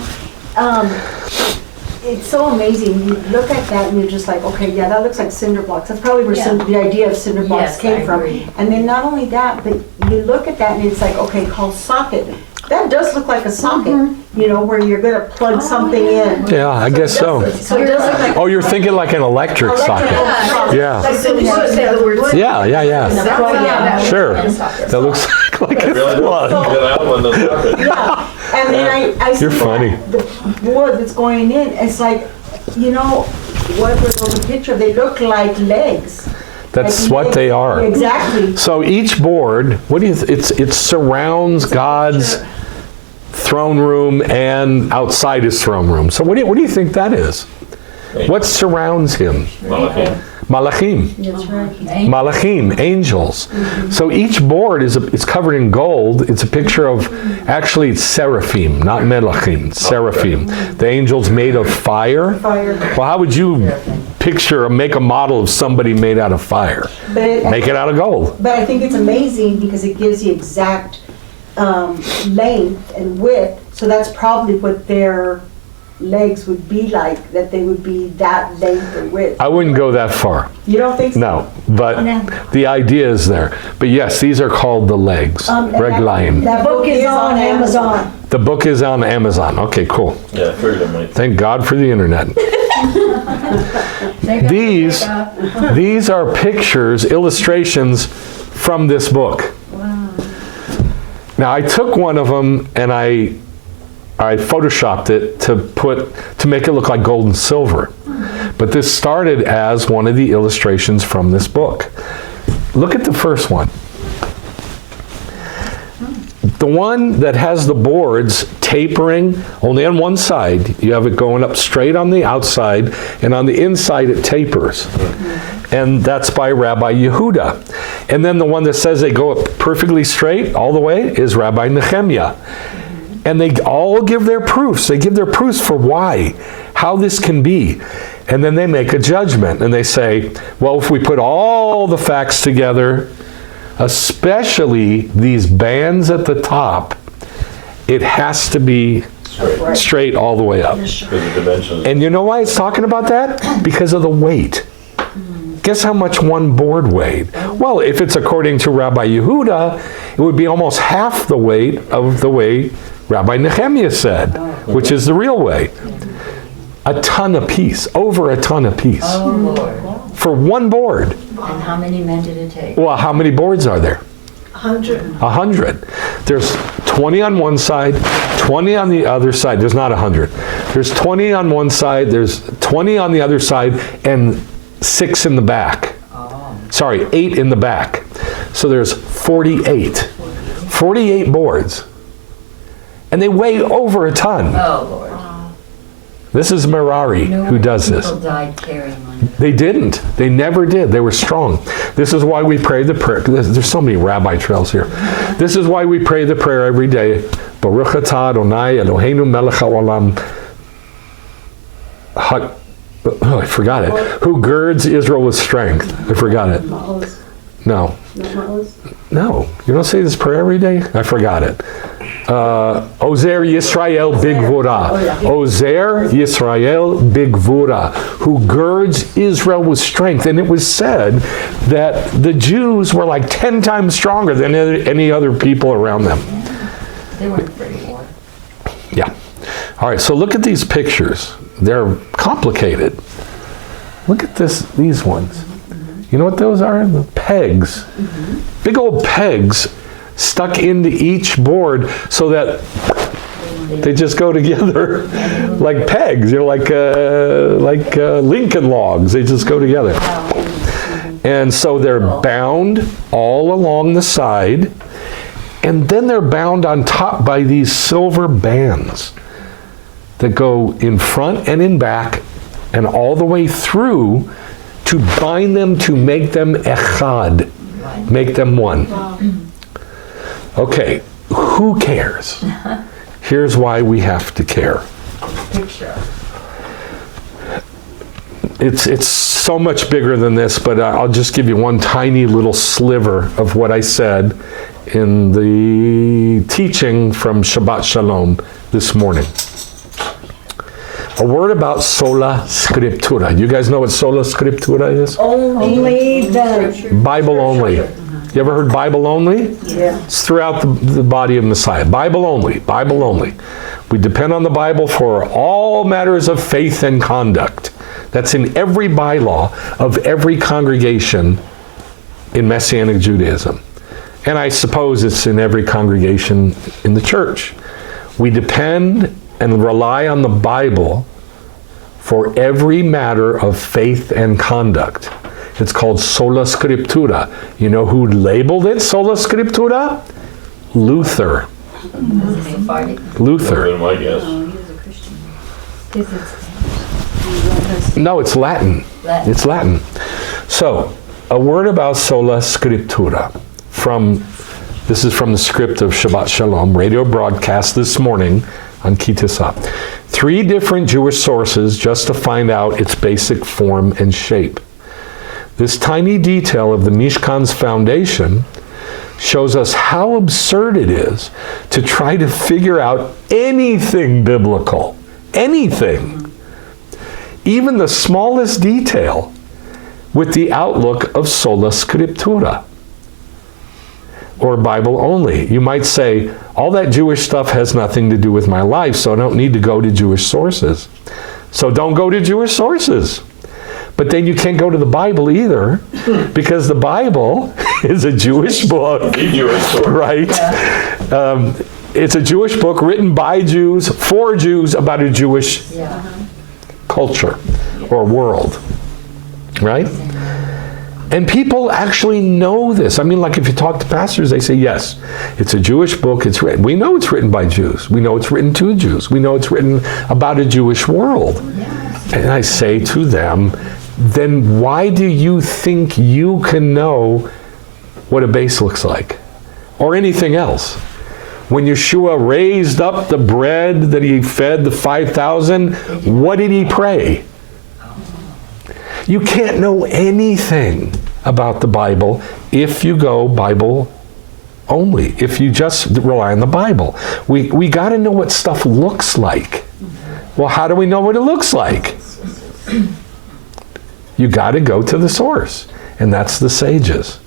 It's so amazing. You look at that and you're just like, okay, yeah, that looks like cinder blocks. That's probably where Yeah. the idea of cinder blocks Yes, came I from. agree. And then not only that, but you look at that and it's like, okay, called socket. That does look like a socket, you know, where you're gonna plug something in. Yeah, I guess so. So it does look like. Oh, you're thinking like an electric socket. Yeah. Like So you should say the word. Yeah. Yeah. Sure. That looks like a Really? plug. Get out when the socket. Yeah, and then I see You're funny. the board that's going in, it's like, you know, what was on the picture, they look like legs. That's Like what legs. they are. Exactly. So each board, what do you? It surrounds God's throne room and outside his throne room. So what do you think that is? What surrounds him? Malachim. Malachim. That's right. Malachim, angels. So each board is covered in gold. It's a picture of, actually it's seraphim, not melachim, seraphim. The angels made of fire. Fire. Well, how would you make a model of somebody made out of fire? Make it out of gold. But I think it's amazing because it gives the exact length and width, so that's probably what their legs would be like, that they would be that length or width. I wouldn't go that far. You don't think so? No, but No. the idea is there. But yes, these are called the legs, And reglaim. That Book is on Amazon. The book is on Amazon. Okay, cool. Yeah, I figured it might. Thank God for the internet. These are pictures, illustrations from this book. Now I took one of them and I photoshopped it to make it look like gold and silver. But this started as one of the illustrations from this book. Look at the first one. The one that has the boards tapering only on one side. You have it going up straight on the outside, and on the inside it tapers. And that's by Rabbi Yehuda. And then the one that says they go up perfectly straight all the way is Rabbi Nehemiah. And they all give their proofs. They give their proofs for why, how this can be. And then they make a judgment. And they say, well, if we put all the facts together, especially these bands at the top, it has to be straight all the way up. Because the dimensions. And you know why it's talking about that? Because of the weight. Guess how much one board weighed? Well, if it's according to Rabbi Yehuda, it would be almost half the weight of the way Rabbi Nehemiah said, which is the real way. A ton apiece, over a ton apiece. Oh, Lord. For one board. And how many men did it take? Well, how many boards are there? 100. 100. There's 20 on one side, 20 on the other side. There's not 100. There's 20 on one side, there's 20 on the other side, and 6 in the back. Sorry, 8 in the back. So there's 48. 48 boards. And they weigh over a ton. Oh, Lord. This is Merari who does this. People died carrying one. They didn't. They never did. They were strong. This is why we pray the prayer. There's so many rabbi trails here. This is why we pray the prayer every day. Baruch atah Adonai Eloheinu melech haolam. Oh, I forgot it. Who girds Israel with strength. I forgot it. No. No. You don't say this prayer every day? I forgot it. Ozer Yisrael Bigvura. Ozer Yisrael Bigvura, who girds Israel with strength. And it was said that the Jews were like 10 times stronger than any other people around them. They weren't afraid of war. Yeah. All right, so look at these pictures. They're complicated. Look at these ones. You know what those are? The pegs. Big old pegs stuck into each board so that they just go together like pegs. They're like Lincoln logs. They just go together. And so they're bound all along the side, and then they're bound on top by these silver bands. that go in front and in back and all the way through to bind them, to make them echad, make them one. Okay, who cares? Here's why we have to care. Picture. It's so much bigger than this, but I'll just give you one tiny little sliver of what I said in the teaching from Shabbat Shalom this morning. A word about sola scriptura. You guys know what sola scriptura is? Only the Bible only. You ever heard Bible only? Yeah. It's throughout the body of Messiah. Bible only. Bible only. We depend on the Bible for all matters of faith and conduct. That's in every bylaw of every congregation in Messianic Judaism. And I suppose it's in every congregation in the church. We depend and rely on the Bible for every matter of faith and conduct. It's called sola scriptura. You know who labeled it sola scriptura? Luther. Luther. That's my guess. Oh, he was a Christian. is it No, it's Latin. Latin. It's Latin. So, a word about sola scriptura. This is from the script of Shabbat Shalom, radio broadcast this morning on Ki Tissa. 3 different Jewish sources just to find out its basic form and shape. This tiny detail of the Mishkan's foundation shows us how absurd it is to try to figure out anything biblical. Anything. Even the smallest detail with the outlook of sola scriptura, or Bible only. You might say, all that Jewish stuff has nothing to do with my life, so I don't need to go to Jewish sources. So don't go to Jewish sources. But then you can't go to the Bible either, because the Bible is a Jewish book, The Jewish story. right? It's a Jewish book written by Jews, for Jews, about a Jewish Yeah. culture or world, right? And people actually know this. I mean, like if you talk to pastors, they say, yes, it's a Jewish book. It's written. We know it's written by Jews. We know it's written to Jews. We know it's written about a Jewish world. And I say to them, then why do you think you can know what a base looks like? Or anything else? When Yeshua raised up the bread that he fed the 5,000, what did he pray? You can't know anything about the Bible if you go Bible only, if you just rely on the Bible. We got to know what stuff looks like. Well, how do we know what it looks like? You got to go to the source, and that's the sages.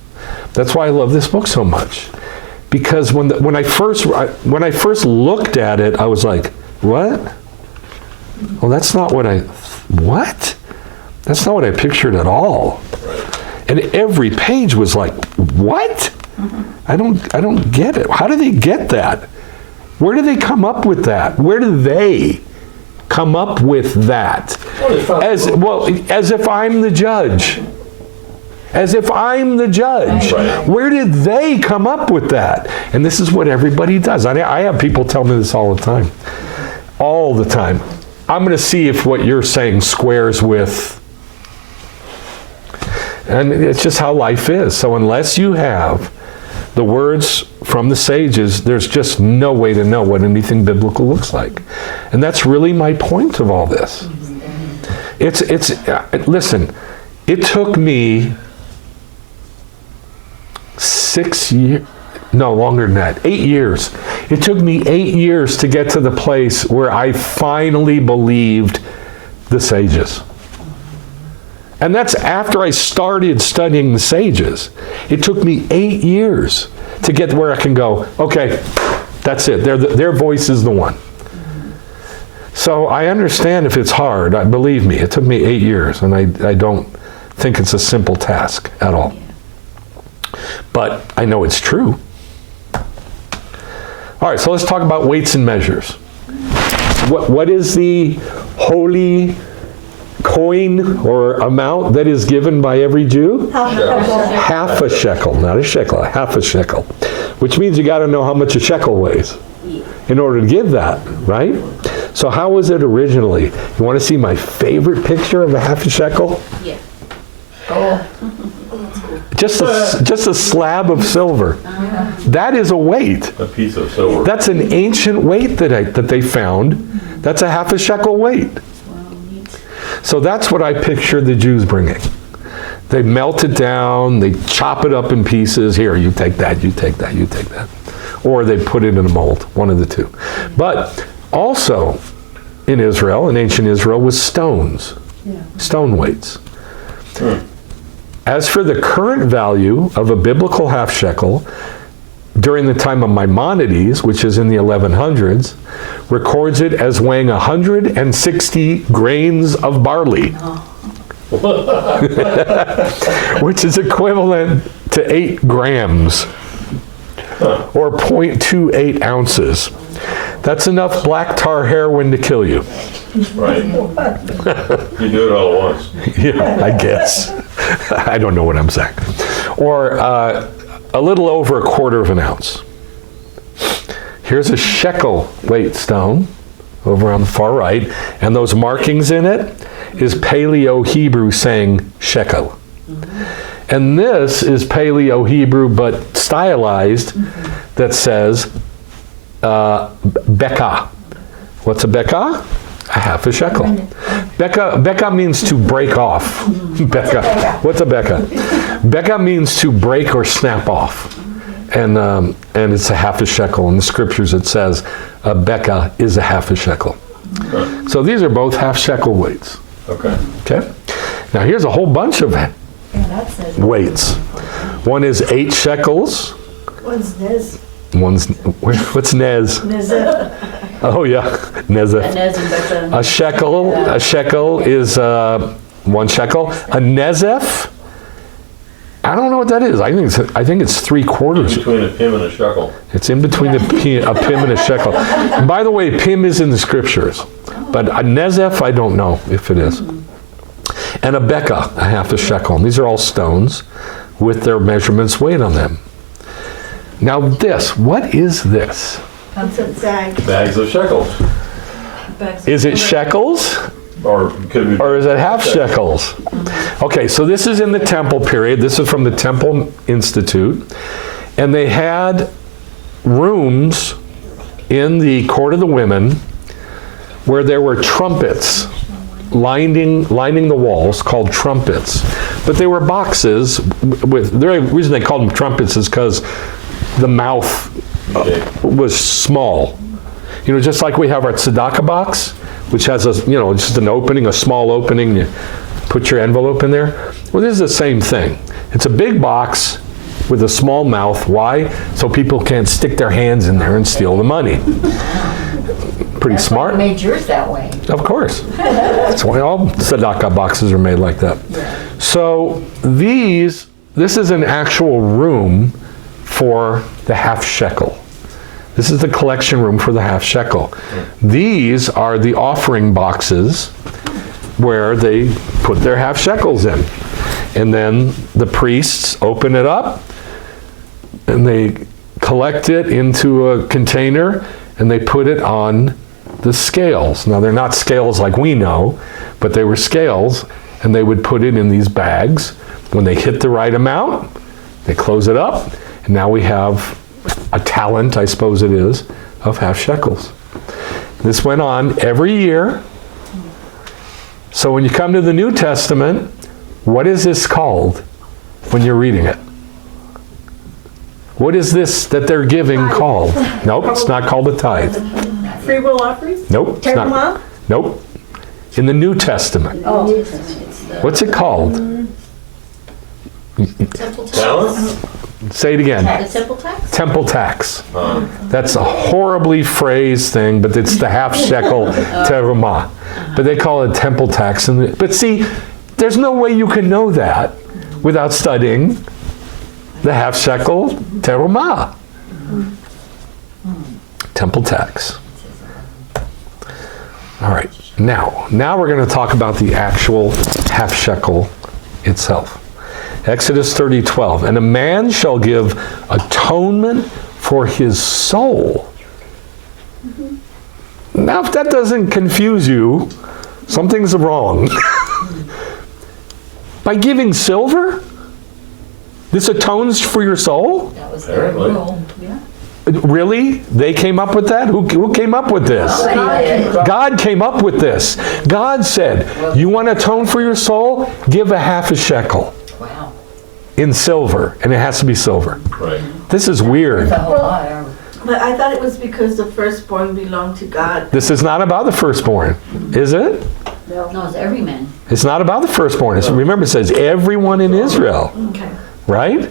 That's why I love this book so much, because when I first looked at it, I was like, what? Well, that's not what what? That's not what I pictured at all. And every page was like, what? I don't get it. How do they get that? Where do they come up with that? Where do they come up with that? As if I'm the judge. As if I'm the judge. Right. Where did they come up with that? And this is what everybody does. I have people tell me this all the time. All the time. I'm going to see if what you're saying squares with. And it's just how life is. So unless you have the words from the sages, there's just no way to know what anything biblical looks like. And that's really my point of all this. Listen, it took me 6 years, no, longer than that, 8 years. It took me 8 years to get to the place where I finally believed the sages. And that's after I started studying the sages. It took me 8 years to get where I can go, okay, that's it. Their voice is the one. So I understand if it's hard. Believe me, it took me 8 years, and I don't think it's a simple task at all. But I know it's true. All right, so let's talk about weights and measures. What is the holy coin or amount that is given by every Jew? Half a shekel, not a shekel, half a shekel. Which means you got to know how much a shekel weighs in order to give that, right? So how was it originally? You want to see my favorite picture of a half a shekel? Yeah. Just a slab of silver. That is a weight. A piece of silver. That's an ancient weight that they found. That's a half a shekel weight. So that's what I picture the Jews bringing. They melt it down, they chop it up in pieces. Here, you take that, you take that, you take that. Or they put it in a mold, one of the two. But also in Israel, in ancient Israel, was stones, stone weights. As for the current value of a biblical half shekel, during the time of Maimonides, which is in the 1100s, records it as weighing 160 grains of barley, which is equivalent to 8 grams, or 0.28 ounces. That's enough black tar heroin to kill you. Right. You do it all at once. Yeah, I guess. I don't know what I'm saying. Or a little over 1/4 of an ounce. Here's a shekel weight stone over on the far right, and those markings in it is Paleo-Hebrew saying shekel. And this is Paleo-Hebrew but stylized that says beka. What's a beka? A half a shekel. Beka means to break off. Beka. What's a beka? Beka means to break or snap off. And it's a half a shekel. In the scriptures it says a beka is a half a shekel. So these are both half shekel weights. Okay. Okay? Now here's a whole bunch of weights. One is 8 shekels. What's this? What's nez? Oh yeah, nezef. A shekel is 1 shekel. A nezef, I don't know what that is. I think it's 3/4. Between a pim and a shekel. It's in between a pim and a shekel. And by the way, pim is in the scriptures, but a nezef, I don't know if it is. And a beka, a half a shekel. And these are all stones with their measurements weighed on them. Now this, what is this? It's a bag. Bags of shekels. Is it shekels? Or could be. Or is it half shekels? Okay, so this is in the temple period. This is from the Temple Institute. And they had rooms in the court of the women where there were trumpets lining the walls called trumpets. But they were boxes with, the reason they called them trumpets is because the mouth was small. You know, just like we have our tzedakah box, which has a, just an opening, a small opening, you put your envelope in there. Well, this is the same thing. It's a big box with a small mouth. Why? So people can't stick their hands in there and steal the money. Pretty smart. That's why they made yours that way. Of course. That's why all tzedakah boxes are made like that. So this is an actual room for the half shekel. This is the collection room for the half shekel. These are the offering boxes where they put their half shekels in. And then the priests open it up and they collect it into a container and they put it on the scales. Now they're not scales like we know, but they were scales, and they would put it in these bags. When they hit the right amount, they close it up, and now we have a talent, I suppose it is, of half shekels. This went on every year. So when you come to the New Testament, what is this called when you're reading it? What is this that they're giving called? Nope, it's not called a tithe. Free will offerings? Nope, it's not. Terumah? Nope. In the New Testament. What's it called? Temple tax. Talent? Say it again. The temple tax? Temple tax. That's a horribly phrased thing, but it's the half shekel terumah. But they call it temple tax. But see, there's no way you can know that without studying the half shekel terumah. Temple tax. All right, now we're going to talk about the actual half shekel itself. Exodus 30:12, and a man shall give atonement for his soul. Now, if that doesn't confuse you, something's wrong. By giving silver, this atones for your soul? That was their Apparently. rule. Yeah. Really? They came up with that? Who came up with this? God came up with this. God said, you want to atone for your soul? Give a half a shekel Wow. in silver. And it has to be silver. Right. This is weird. That's a whole lot. But I thought it was because the firstborn belonged to God. This is not about the firstborn, is it? No, it's every man. It's not about the firstborn. Remember, it says everyone in Israel, Okay. right?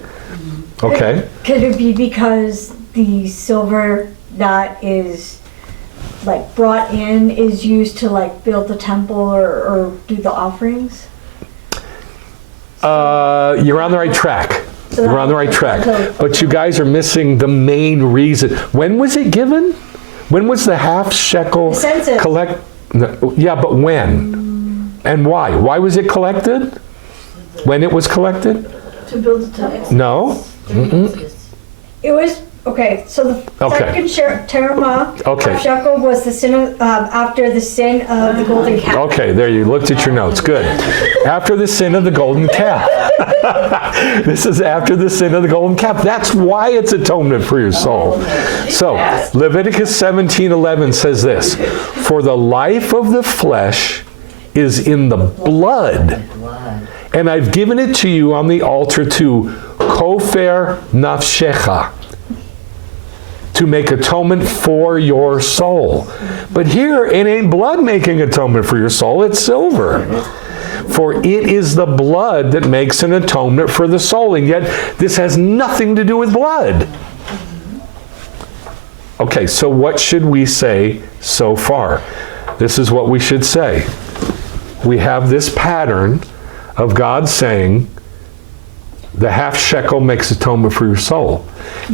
Okay. Could it be because the silver that is like brought in is used to like build the temple or do the offerings? You're on the right track. So You're on the right track. But you guys are missing the main reason. When was it given? When was the half shekel The census. collect? No, yeah, but when? And why? Why was it collected? When it was collected? To build the temple. No? It was, okay, so the Okay. second terumah, Okay. half shekel, was the sin of, after the sin of the golden calf. Okay, there you looked at your notes. Good. After the sin of the golden calf. This is after the sin of the golden calf. That's why it's atonement for your soul. So, Leviticus 17:11 says this, for the life of the flesh is in the blood, Blood. and I've given it to you on the altar to kofer nafshecha, to make atonement for your soul. But here, it ain't blood making atonement for your soul, it's silver. For it is the blood that makes an atonement for the soul, and yet this has nothing to do with blood. Okay, so what should we say so far? This is what we should say. We have this pattern of God saying, the half shekel makes atonement for your soul.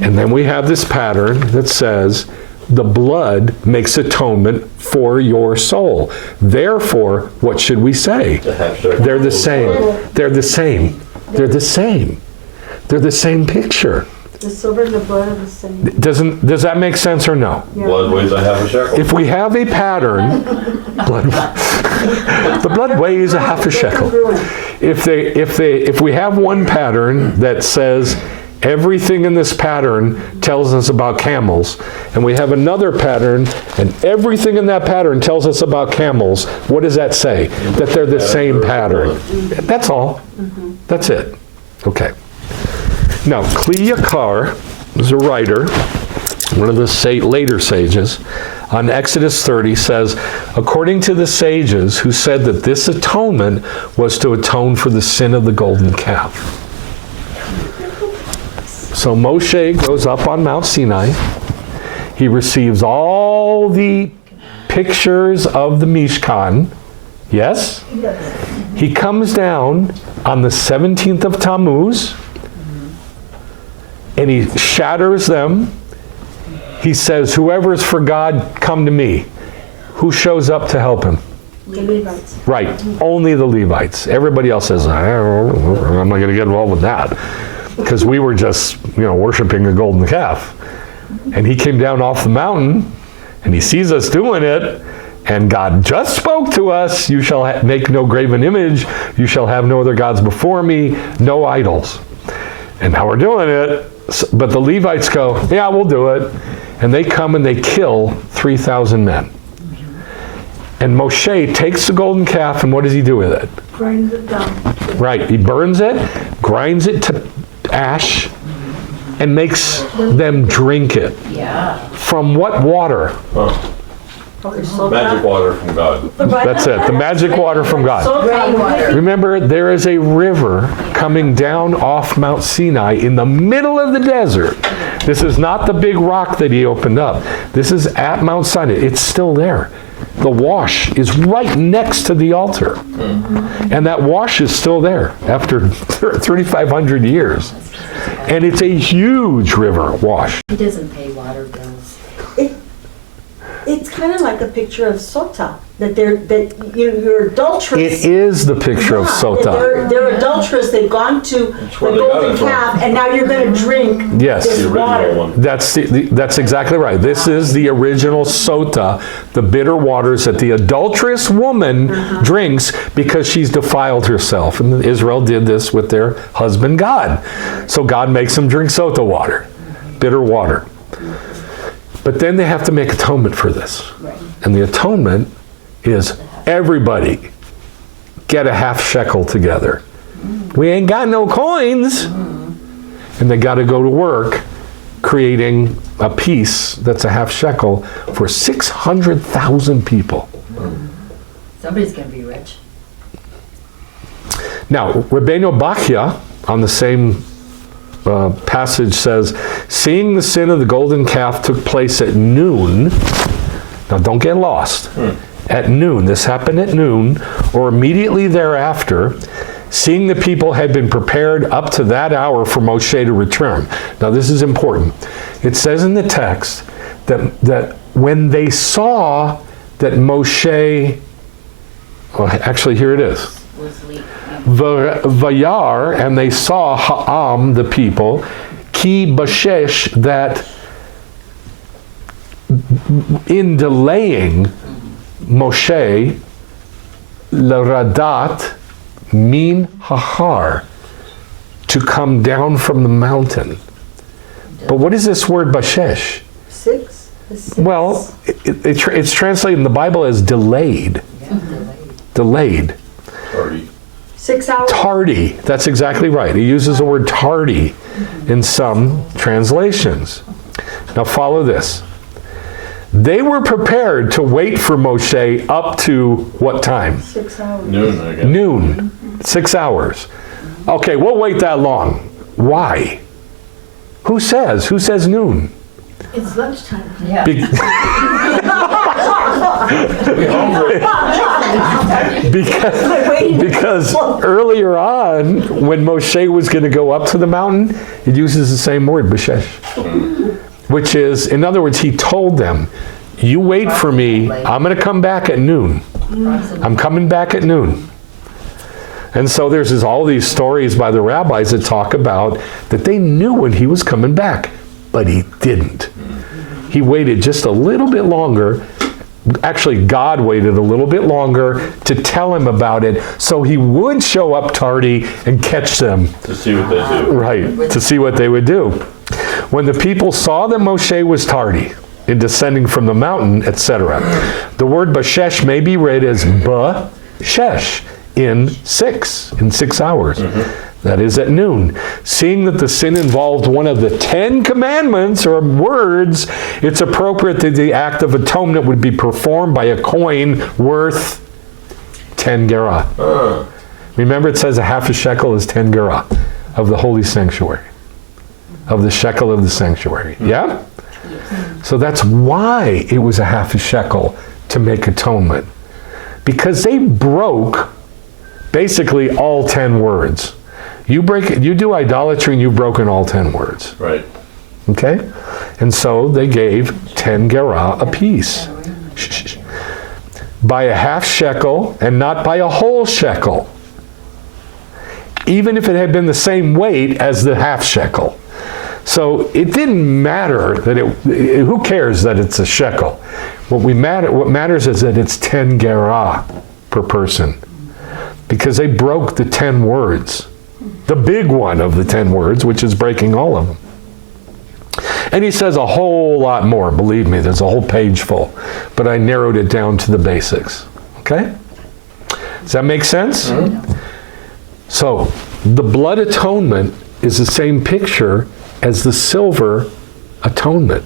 And then we have this pattern that says, the blood makes atonement for your soul. Therefore, what should we say? They're the same. They're the same. They're the same. They're the same picture. The silver and the blood are the same. Does that make sense or no? Blood weighs a half a shekel. If we have a pattern, the blood weighs a half a shekel. If we have one pattern that says everything in this pattern tells us about camels, and we have another pattern and everything in that pattern tells us about camels, what does that say? That they're the same pattern. That's all. That's it. Okay. Now, Kli Yakar is a writer, one of the later sages, on Exodus 30 says, according to the sages who said that this atonement was to atone for the sin of the golden calf. So Moshe goes up on Mount Sinai. He receives all the pictures of the Mishkan. Yes? He comes down on the 17th of Tammuz, and he shatters them. He says, whoever is for God, come to me. Who shows up to help him? The Levites. Right, only the Levites. Everybody else says, I'm not going to get involved with that. Because we were just, worshiping a golden calf. And he came down off the mountain, and he sees us doing it, and God just spoke to us, you shall make no graven image, you shall have no other gods before me, no idols. And now we're doing it. But the Levites go, yeah, we'll do it. And they come and they kill 3,000 men. And Moshe takes the golden calf, and what does he do with it? Grind it down. Right, he burns it, grinds it to ash, and makes them drink it. Yeah. From what water? Magic water from God. That's it, the magic water from God. Rainwater. Remember, there is a river coming down off Mount Sinai in the middle of the desert. This is not the big rock that he opened up. This is at Mount Sinai. It's still there. The wash is right next to the altar. And that wash is still there after 3,500 years. And it's a huge river wash. He doesn't pay water bills. It's kind of like a picture of sota, that you're adulterous. It is the picture of Yeah, sota. They're adulterous. They've gone to the where they got golden it from. calf, and now you're going to drink Yes. this The original water. one. That's exactly right. This is the original sota, the bitter waters that the adulterous woman drinks because she's defiled herself. And Israel did this with their husband God. So God makes them drink sota water, bitter water. But then they have to make atonement for this. And the atonement is everybody get a half shekel together. We ain't got no coins. And they got to go to work creating a piece that's a half shekel for 600,000 people. Somebody's gonna be rich. Now, Rabbeinu Bachya, on the same passage, says, seeing the sin of the golden calf took place at noon. Now, don't get lost. At noon. This happened at noon, or immediately thereafter, seeing the people had been prepared up to that hour for Moshe to return. Now, this is important. It says in the text that when they saw that Moshe, well, actually, here it is. Was late. Vayar, and they saw Ha'am, the people, ki bashesh, that in delaying Moshe, l'radat min hahar, to come down from the mountain. But what is this word bashesh? Six? Well, it's translated in the Bible as delayed. Delayed. 30. 6 hours. Tardy. That's exactly right. He uses the word tardy in some translations. Now follow this. They were prepared to wait for Moshe up to what time? 6 hours. Noon, I guess. Noon. 6 hours. Okay, we'll wait that long. Why? Who says? Who says noon? It's lunchtime. Yeah. Be- because earlier on, when Moshe was going to go up to the mountain, it uses the same word, bashesh, which is, in other words, he told them, you wait for me, I'm going to come back at noon. I'm coming back at noon. And so there's all these stories by the rabbis that talk about that they knew when he was coming back, but he didn't. He waited just a little bit longer. Actually, God waited a little bit longer to tell him about it so he would show up tardy and catch them. To see what they do. Right, to see what they would do. When the people saw that Moshe was tardy in descending from the mountain, etc., the word bashesh may be read as ba-shesh, in 6 hours. That is at noon. Seeing that the sin involved one of the 10 commandments or words, it's appropriate that the act of atonement would be performed by a coin worth 10 gerah. Remember, it says a half a shekel is 10 gerah of the holy sanctuary, of the shekel of the sanctuary. Yeah? So that's why it was a half a shekel to make atonement. Because they broke basically all 10 words. You do idolatry and you've broken all 10 words. Right. Okay? And so they gave 10 gerah apiece. By a half shekel and not by a whole shekel. Even if it had been the same weight as the half shekel. So it didn't matter that who cares that it's a shekel? What matters is that it's 10 gerah per person. Because they broke the 10 words. The big one of the 10 words, which is breaking all of them. And he says a whole lot more. Believe me, there's a whole page full. But I narrowed it down to the basics. Okay? Does that make sense? So, the blood atonement is the same picture as the silver atonement.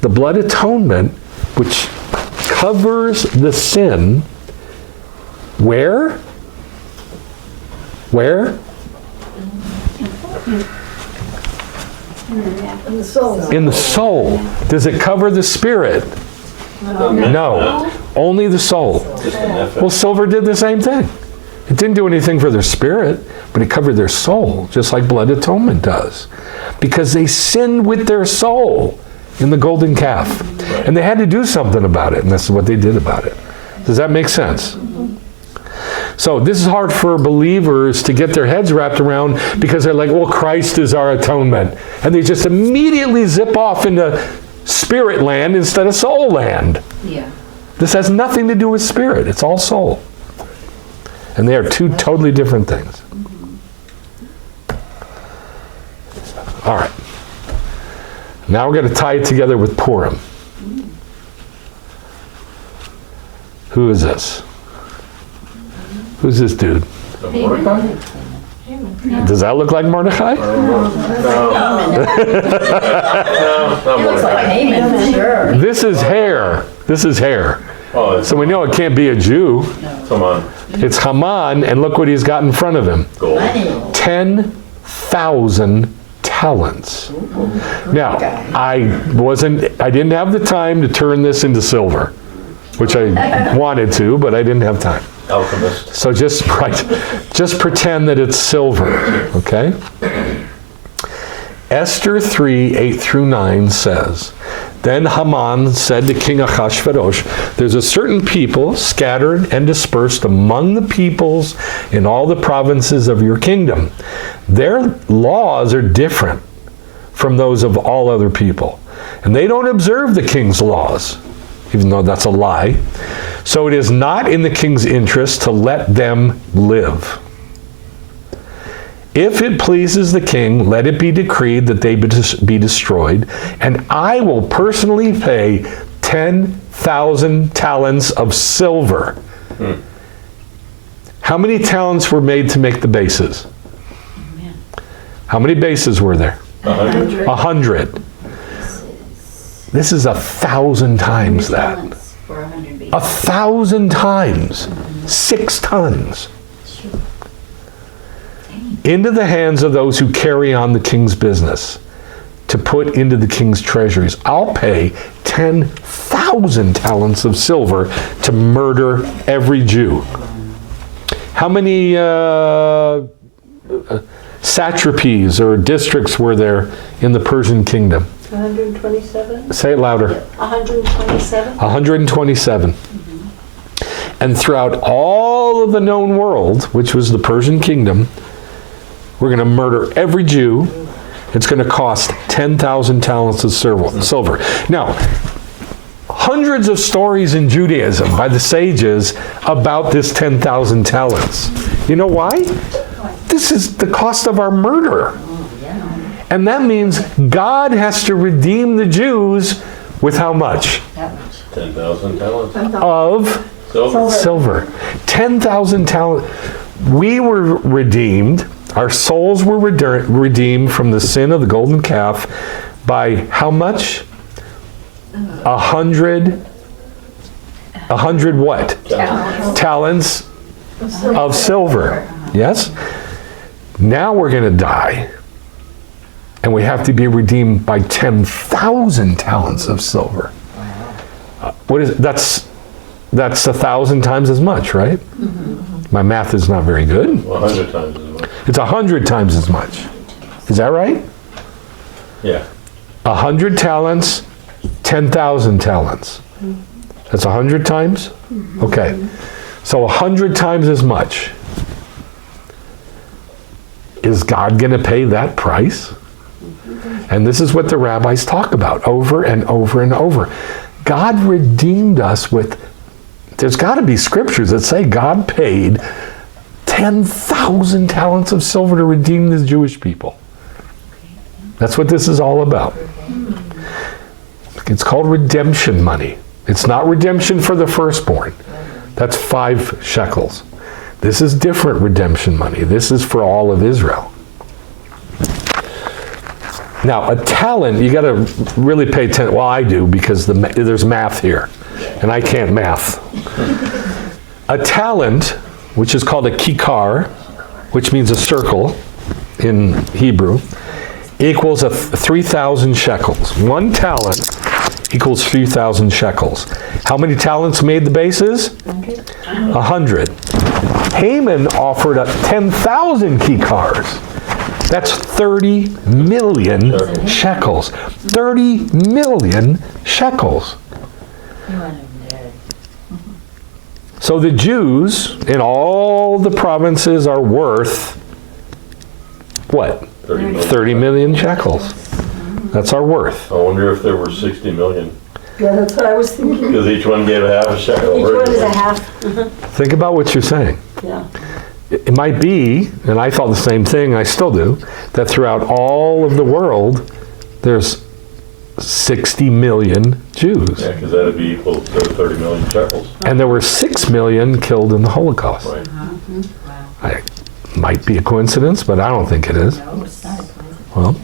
The blood atonement, which covers the sin, where? Where? In the soul. In the soul. Does it cover the spirit? No. Only the soul. Just an effort. Well, silver did the same thing. It didn't do anything for their spirit, but it covered their soul, just like blood atonement does. Because they sinned with their soul. in the golden calf. And they had to do something about it, and this is what they did about it. Does that make sense? So this is hard for believers to get their heads wrapped around because they're like, well, Christ is our atonement. And they just immediately zip off into spirit land instead of soul land. Yeah. This has nothing to do with spirit. It's all soul. And they are two totally different things. All right. Now we're going to tie it together with Purim. Who is this? Who's this dude? Mordecai? Does that look like Mordecai? No, not It looks like Mordecai. Haman, for sure. This is hair. This is hair. Oh, it's, So we know it can't be a Jew. come on, It's Haman, and look what he's got in front of him. gold. Money. 10,000 talents. Now, I didn't have the time to turn this into silver, which I wanted to, but I didn't have time. Alchemist. So just pretend that it's silver, okay? Esther 3, 8 through 9 says, Then Haman said to King Ahasuerus, There's a certain people scattered and dispersed among the peoples in all the provinces of your kingdom. Their laws are different from those of all other people, and they don't observe the king's laws, even though that's a lie. So it is not in the king's interest to let them live. If it pleases the king, let it be decreed that they be destroyed, and I will personally pay 10,000 talents of silver. How many talents were made to make the bases? How many bases were there? 100. 100. This is 1,000 times that. Talents for 100 beads. 1,000 times. 6 tons. Into the hands of those who carry on the king's business, to put into the king's treasuries. I'll pay 10,000 talents of silver to murder every Jew. How many satrapies or districts were there in the Persian kingdom? 127? Say it louder. 127? 127. And throughout all of the known world, which was the Persian kingdom, we're going to murder every Jew. It's going to cost 10,000 talents of silver. Now, hundreds of stories in Judaism by the sages about this 10,000 talents. You know why? This is the cost of our murder. And that means God has to redeem the Jews with how much? That much. 10,000 talents. Of Silver. silver. 10,000 talents. We were redeemed. Our souls were redeemed from the sin of the golden calf by how much? 100 what? Talents of silver. Yes? Now we're going to die. And we have to be redeemed by 10,000 talents of silver. What is it? That's 1,000 times as much, right? My math is not very good. 100 times as much. It's 100 times as much. Is that right? Yeah. 100 talents, 10,000 talents. That's 100 times? Okay. So 100 times as much. Is God going to pay that price? And this is what the rabbis talk about over and over and over. God redeemed us with, there's got to be scriptures that say God paid 10,000 talents of silver to redeem the Jewish people. That's what this is all about. It's called redemption money. It's not redemption for the firstborn. That's 5 shekels. This is different redemption money. This is for all of Israel. Now, a talent, you got to really pay attention. Well, I do, because there's math here, and I can't math. A talent, which is called a kikar, which means a circle in Hebrew, equals 3,000 shekels. 1 talent equals 3,000 shekels. How many talents made the bases? 100. Haman offered up 10,000 kikars. That's 30 million shekels. 30 million shekels. You want him dead. So the Jews in all the provinces are worth what? 30 million shekels. That's our worth. I wonder if there were 60 million, Yeah, that's what I was thinking. because each one gave a half a shekel. Each one is a half. Think about what you're saying. Yeah. It might be, and I thought the same thing, I still do, that throughout all of the world, there's 60 million Jews. Yeah, because that'd be equal to 30 million shekels. And there were 6 million killed in the Holocaust. Right. Might be a coincidence, but I don't think it is. No, it's not a coincidence. Well,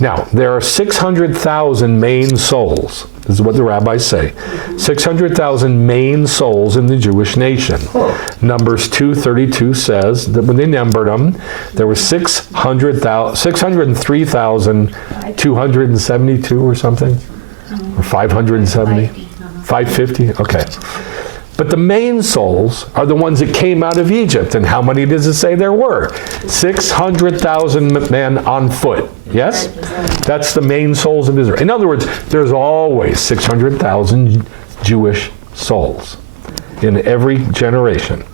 now, there are 600,000 main souls. This is what the rabbis say. 600,000 main souls in the Jewish nation. Numbers 2:32 says that when they numbered them, there were 603,272 or something, or 570, 550. Okay. But the main souls are the ones that came out of Egypt. And how many does it say there were? 600,000 men on foot. Yes? That's the main souls of Israel. In other words, there's always 600,000 Jewish souls in every generation.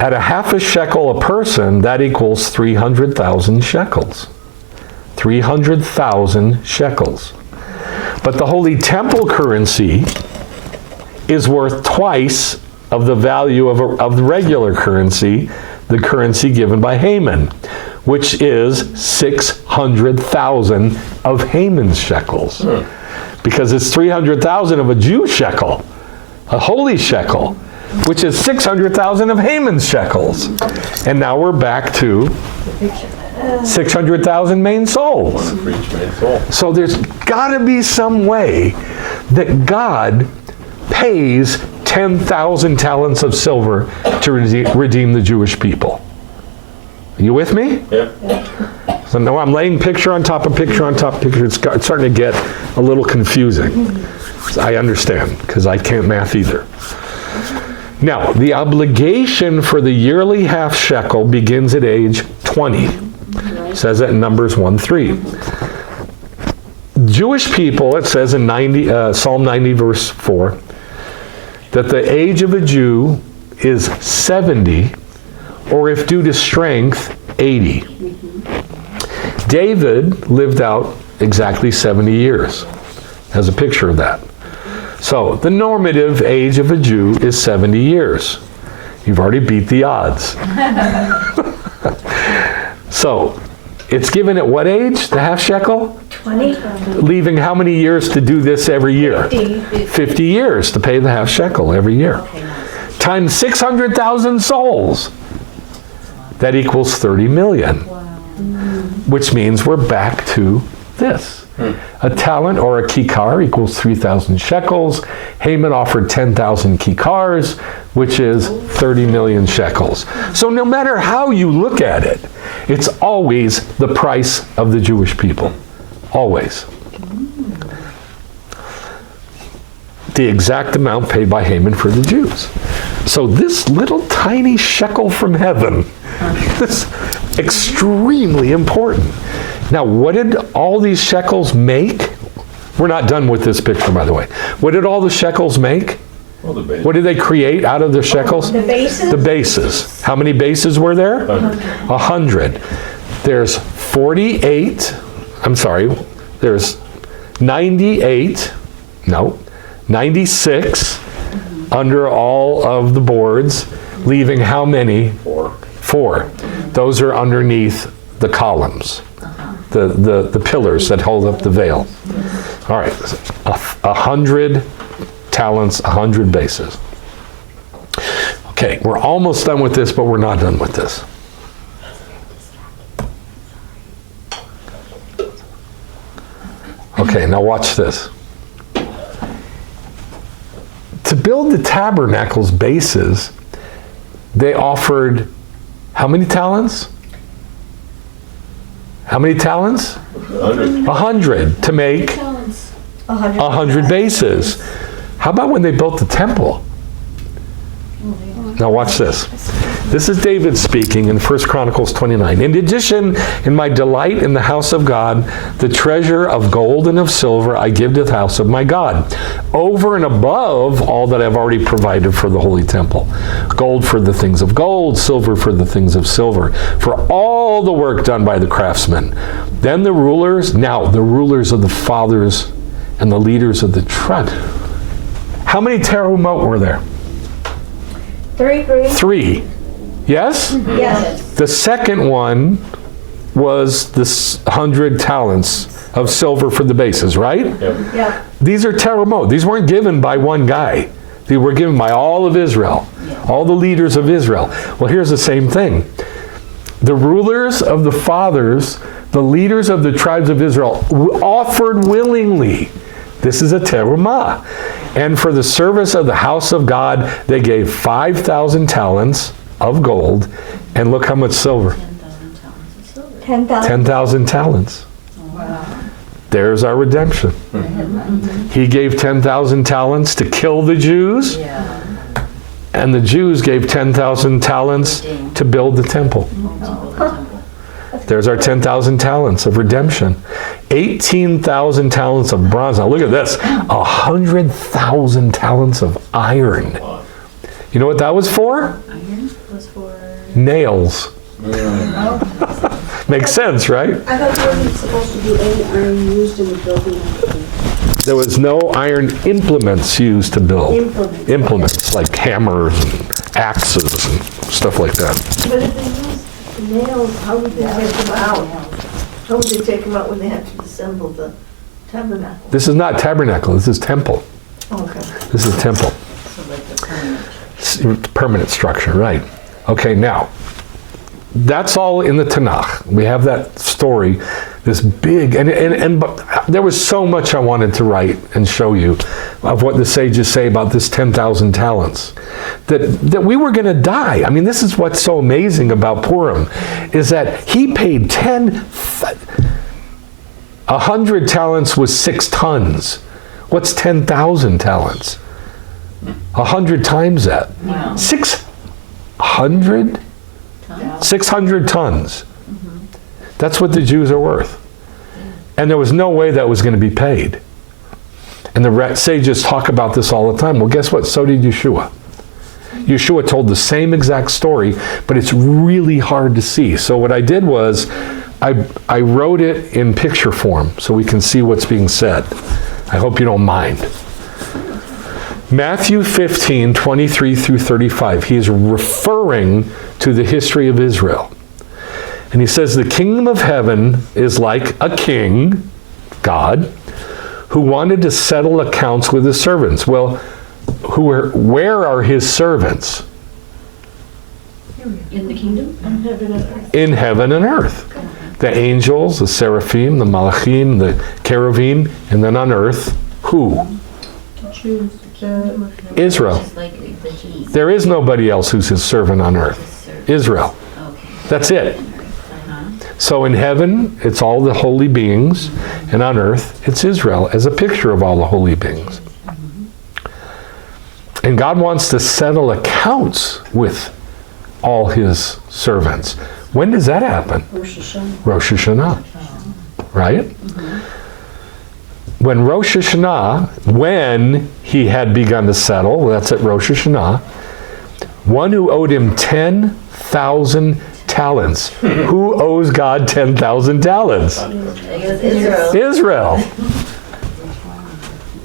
At a half a shekel a person, that equals 300,000 shekels. 300,000 shekels. But the Holy Temple currency is worth twice of the value of the regular currency, the currency given by Haman, which is 600,000 of Haman's shekels. Because it's 300,000 of a Jew shekel, a holy shekel, which is 600,000 of Haman's shekels. And now we're back to 600,000 main souls. For each main soul. So there's got to be some way that God pays 10,000 talents of silver to redeem the Jewish people. Are you with me? Yeah. So now I'm laying picture on top of picture on top of picture. It's starting to get a little confusing. I understand, because I can't math either. Now, the obligation for the yearly half shekel begins at age 20. It says it in Numbers 1:3. Jewish people, it says in Psalm 90, verse 4, that the age of a Jew is 70, or if due to strength, 80. David lived out exactly 70 years. Has a picture of that. So the normative age of a Jew is 70 years. You've already beat the odds. So it's given at what age, the half shekel? 20? Leaving how many years to do this every year? 50. 50 years to pay the half shekel every year. Times 600,000 souls. That equals 30 million. Which means we're back to this. A talent or a kikar equals 3,000 shekels. Haman offered 10,000 kikars, which is 30 million shekels. So no matter how you look at it, it's always the price of the Jewish people. Always. The exact amount paid by Haman for the Jews. So this little tiny shekel from heaven, this extremely important. Now, what did all these shekels make? We're not done with this picture, by the way. What did all the shekels make? Well, the base. What did they create out of the shekels? The bases? The bases. How many bases were there? 100. There's 48, I'm sorry, there's 96 under all of the boards, leaving how many? 4. Those are underneath the columns, the pillars that hold up the veil. All right, 100 talents, 100 bases. Okay, we're almost done with this, but we're not done with this. Okay, now watch this. To build the tabernacle's bases, they offered how many talents? How many talents? 100 to make 100 bases. How about when they built the temple? Now watch this. This is David speaking in 1 Chronicles 29. In addition, in my delight in the house of God, the treasure of gold and of silver I give to the house of my God, over and above all that I've already provided for the holy temple. Gold for the things of gold, silver for the things of silver, for all the work done by the craftsmen. Then the rulers of the fathers and the leaders of the tribe. How many terumot were there? 3. 3. Yes? Yes. The second one was the 100 talents of silver for the bases, right? Yeah. These are terumot. These weren't given by one guy. They were given by all of Israel, all the leaders of Israel. Well, here's the same thing. The rulers of the fathers, the leaders of the tribes of Israel, offered willingly. This is a terumah. And for the service of the house of God, they gave 5,000 talents of gold. And look how much silver. 10,000. 10,000 talents. There's our redemption. He gave 10,000 talents to kill the Jews. Yeah. And the Jews gave 10,000 talents to build the temple. There's our 10,000 talents of redemption. 18,000 talents of bronze. Now look at this. 100,000 talents of iron. You know what that was for? Iron was for... Nails. Makes sense, right? I thought there wasn't supposed to be any iron used in the building. There was no iron implements used to build. Implements like hammers and axes and stuff like that. But if they use nails, how would they take them out? How would they take them out when they have to assemble the tabernacle? This is not tabernacle, this is temple. Okay. This is temple. So like the permanent. Permanent structure, right. Okay, now, that's all in the Tanakh. We have that story, this big, and but there was so much I wanted to write and show you of what the sages say about this 10,000 talents. That we were going to die. I mean, this is what's so amazing about Purim, is that he paid 100 talents was 6 tons. What's 10,000 talents? 100 times that. Wow. 600? 600 tons. That's what the Jews are worth. And there was no way that was going to be paid. And the sages talk about this all the time. Well, guess what? So did Yeshua. Yeshua told the same exact story, but it's really hard to see. So what I did was I wrote it in picture form so we can see what's being said. I hope you don't mind. Matthew 15, 23 through 35. He is referring to the history of Israel. And he says, the kingdom of heaven is like a king, God, who wanted to settle accounts with his servants. Well, where are his servants? In the kingdom? In heaven and earth. In heaven and earth. The angels, the seraphim, the malachim, the cherubim, and then on earth, who? Choose the Israel. Just like the keys. There is nobody else who's his servant on earth. Israel. Okay. That's it. Uh-huh. So in heaven, it's all the holy beings, and on earth, it's Israel as a picture of all the holy beings. And God wants to settle accounts with all his servants. When does that happen? Rosh Hashanah. Rosh Hashanah, right? When Rosh Hashanah, when he had begun to settle, well, that's at Rosh Hashanah, one who owed him 10,000 talents. Who owes God 10,000 talents? I guess Israel. Israel.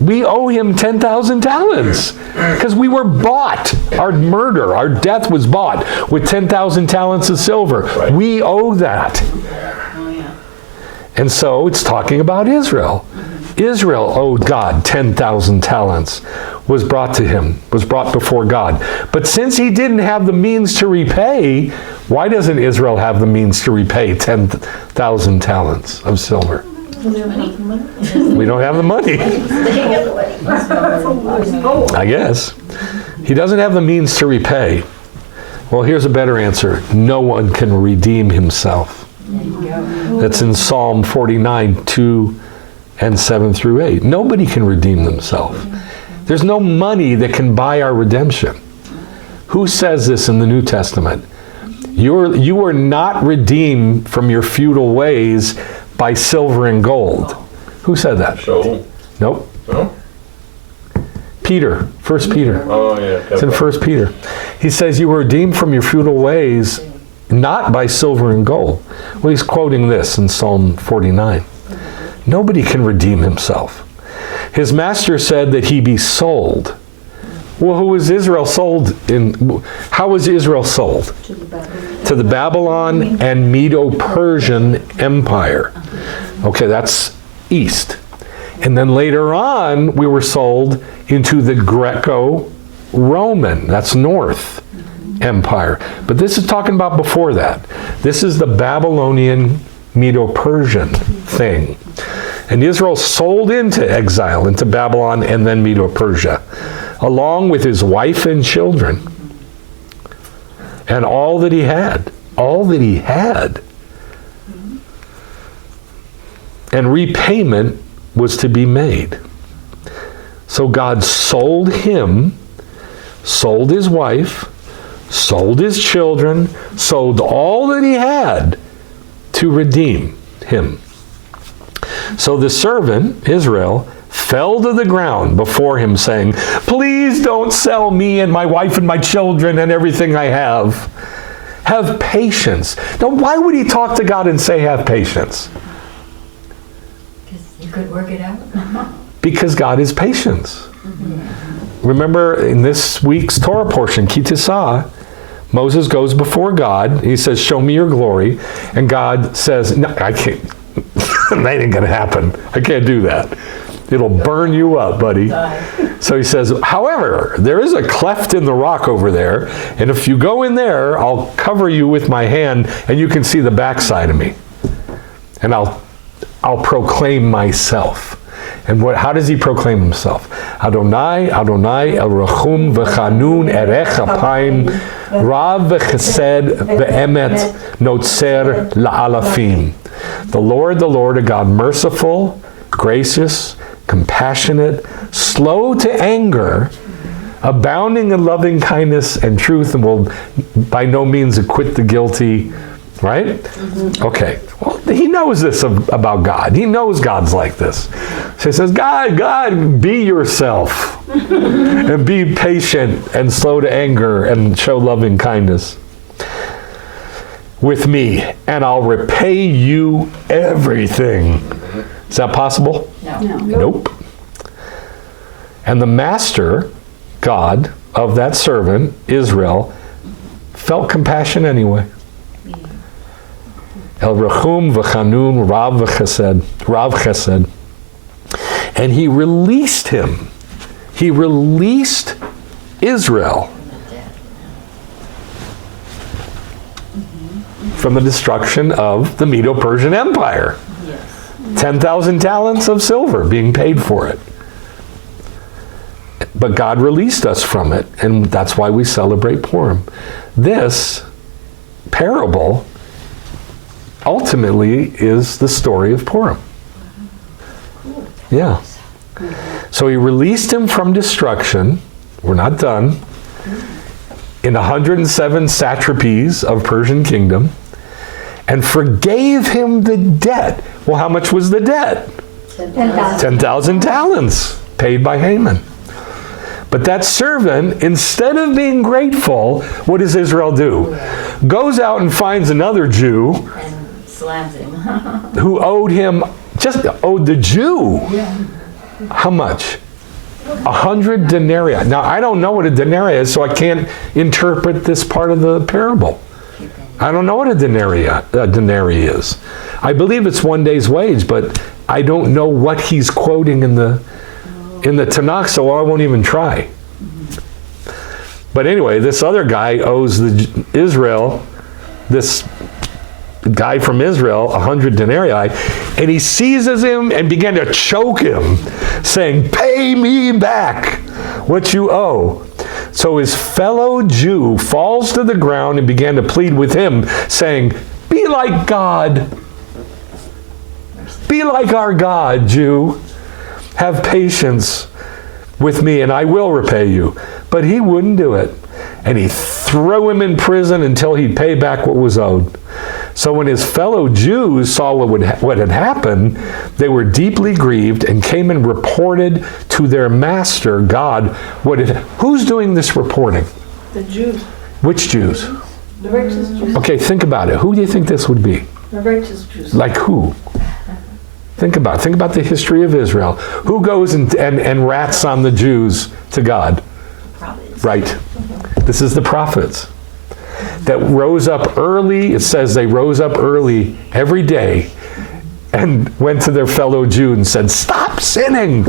We owe him 10,000 talents because we were bought. Our murder, our death was bought with 10,000 talents of silver. Right. We owe that. Oh, yeah. And so it's talking about Israel. Israel owed God 10,000 talents, was brought to him, was brought before God. But since he didn't have the means to repay, why doesn't Israel have the means to repay 10,000 talents of silver? We don't have the money. I guess. He doesn't have the means to repay. Well, here's a better answer. No one can redeem himself. That's in Psalm 49, 2 and 7 through 8. Nobody can redeem themselves. There's no money that can buy our redemption. Who says this in the New Testament? You are not redeemed from your futile ways by silver and gold. Who said that? So, Nope. no? Peter, 1 Peter. Oh, yeah. It's in 1 Peter. He says, you were redeemed from your futile ways, not by silver and gold. Well, he's quoting this in Psalm 49. Nobody can redeem himself. His master said that he be sold. Well, who was Israel sold in? How was Israel sold? To the Babylon and Medo-Persian Empire. Okay, that's east. And then later on, we were sold into the Greco-Roman, that's north, empire. But this is talking about before that. This is the Babylonian Medo-Persian thing. And Israel sold into exile, into Babylon and then Medo-Persia, along with his wife and children. And all that he had. All that he had. And repayment was to be made. So God sold him, sold his wife, sold his children, sold all that he had to redeem him. So the servant, Israel, fell to the ground before him, saying, please don't sell me and my wife and my children and everything I have. Have patience. Now, why would he talk to God and say, have patience? Because you could work it out. Because God is patience. Remember in this week's Torah portion, Ki Tissa, Moses goes before God. He says, show me your glory. And God says, no, I can't. That ain't going to happen. I can't do that. It'll burn you up, buddy. So he says, however, there is a cleft in the rock over there, and if you go in there, I'll cover you with my hand, and you can see the backside of me. And I'll proclaim myself. And how does he proclaim himself? Adonai, Adonai, El Rachum v'chanun erech apayim, Rav v'chesed v'emet notzer la'alafim. The Lord, a God merciful, gracious, compassionate, slow to anger, abounding in loving kindness and truth, and will by no means acquit the guilty. Right? Okay. Well, he knows this about God. He knows God's like this. So he says, God, be yourself. And be patient and slow to anger and show loving kindness with me, and I'll repay you everything. Is that possible? No. Nope. And the master, God, of that servant, Israel, felt compassion anyway. El Rachum v'chanun Rav Chesed. And he released him. He released Israel from the destruction of the Medo-Persian Empire. 10,000 talents of silver being paid for it. But God released us from it, and that's why we celebrate Purim. This parable ultimately is the story of Purim. Yeah. So he released him from destruction. We're not done. In 107 satrapies of Persian kingdom, and forgave him the debt. Well, how much was the debt? 10,000 talents paid by Haman. But that servant, instead of being grateful, what does Israel do? Goes out and finds another Jew And slams him. who owed the Jew. How much? 100 denarii. Now, I don't know what a denarii is, so I can't interpret this part of the parable. I don't know what a denarii is. I believe it's 1 day's wage, but I don't know what he's quoting in the Tanakh, so I won't even try. But anyway, this other guy owes this guy from Israel 100 denarii, and he seizes him and began to choke him, saying, "Pay me back what you owe." So his fellow Jew falls to the ground and began to plead with him, saying, "Be like God. Be like our God, Jew. Have patience with me, and I will repay you." But he wouldn't do it. and he threw him in prison until he'd pay back what was owed. So when his fellow Jews saw what had happened, they were deeply grieved and came and reported to their master, God, who's doing this reporting? The Jews, Which Jews? the righteous Jews, Okay, think about it. Who do you think this would be? the righteous Jews. Like who? Think about the history of Israel. Who goes and rats on the Jews to God? Prophets. Right. This is the prophets that rose up early. It says they rose up early every day and went to their fellow Jew and said, "Stop sinning,"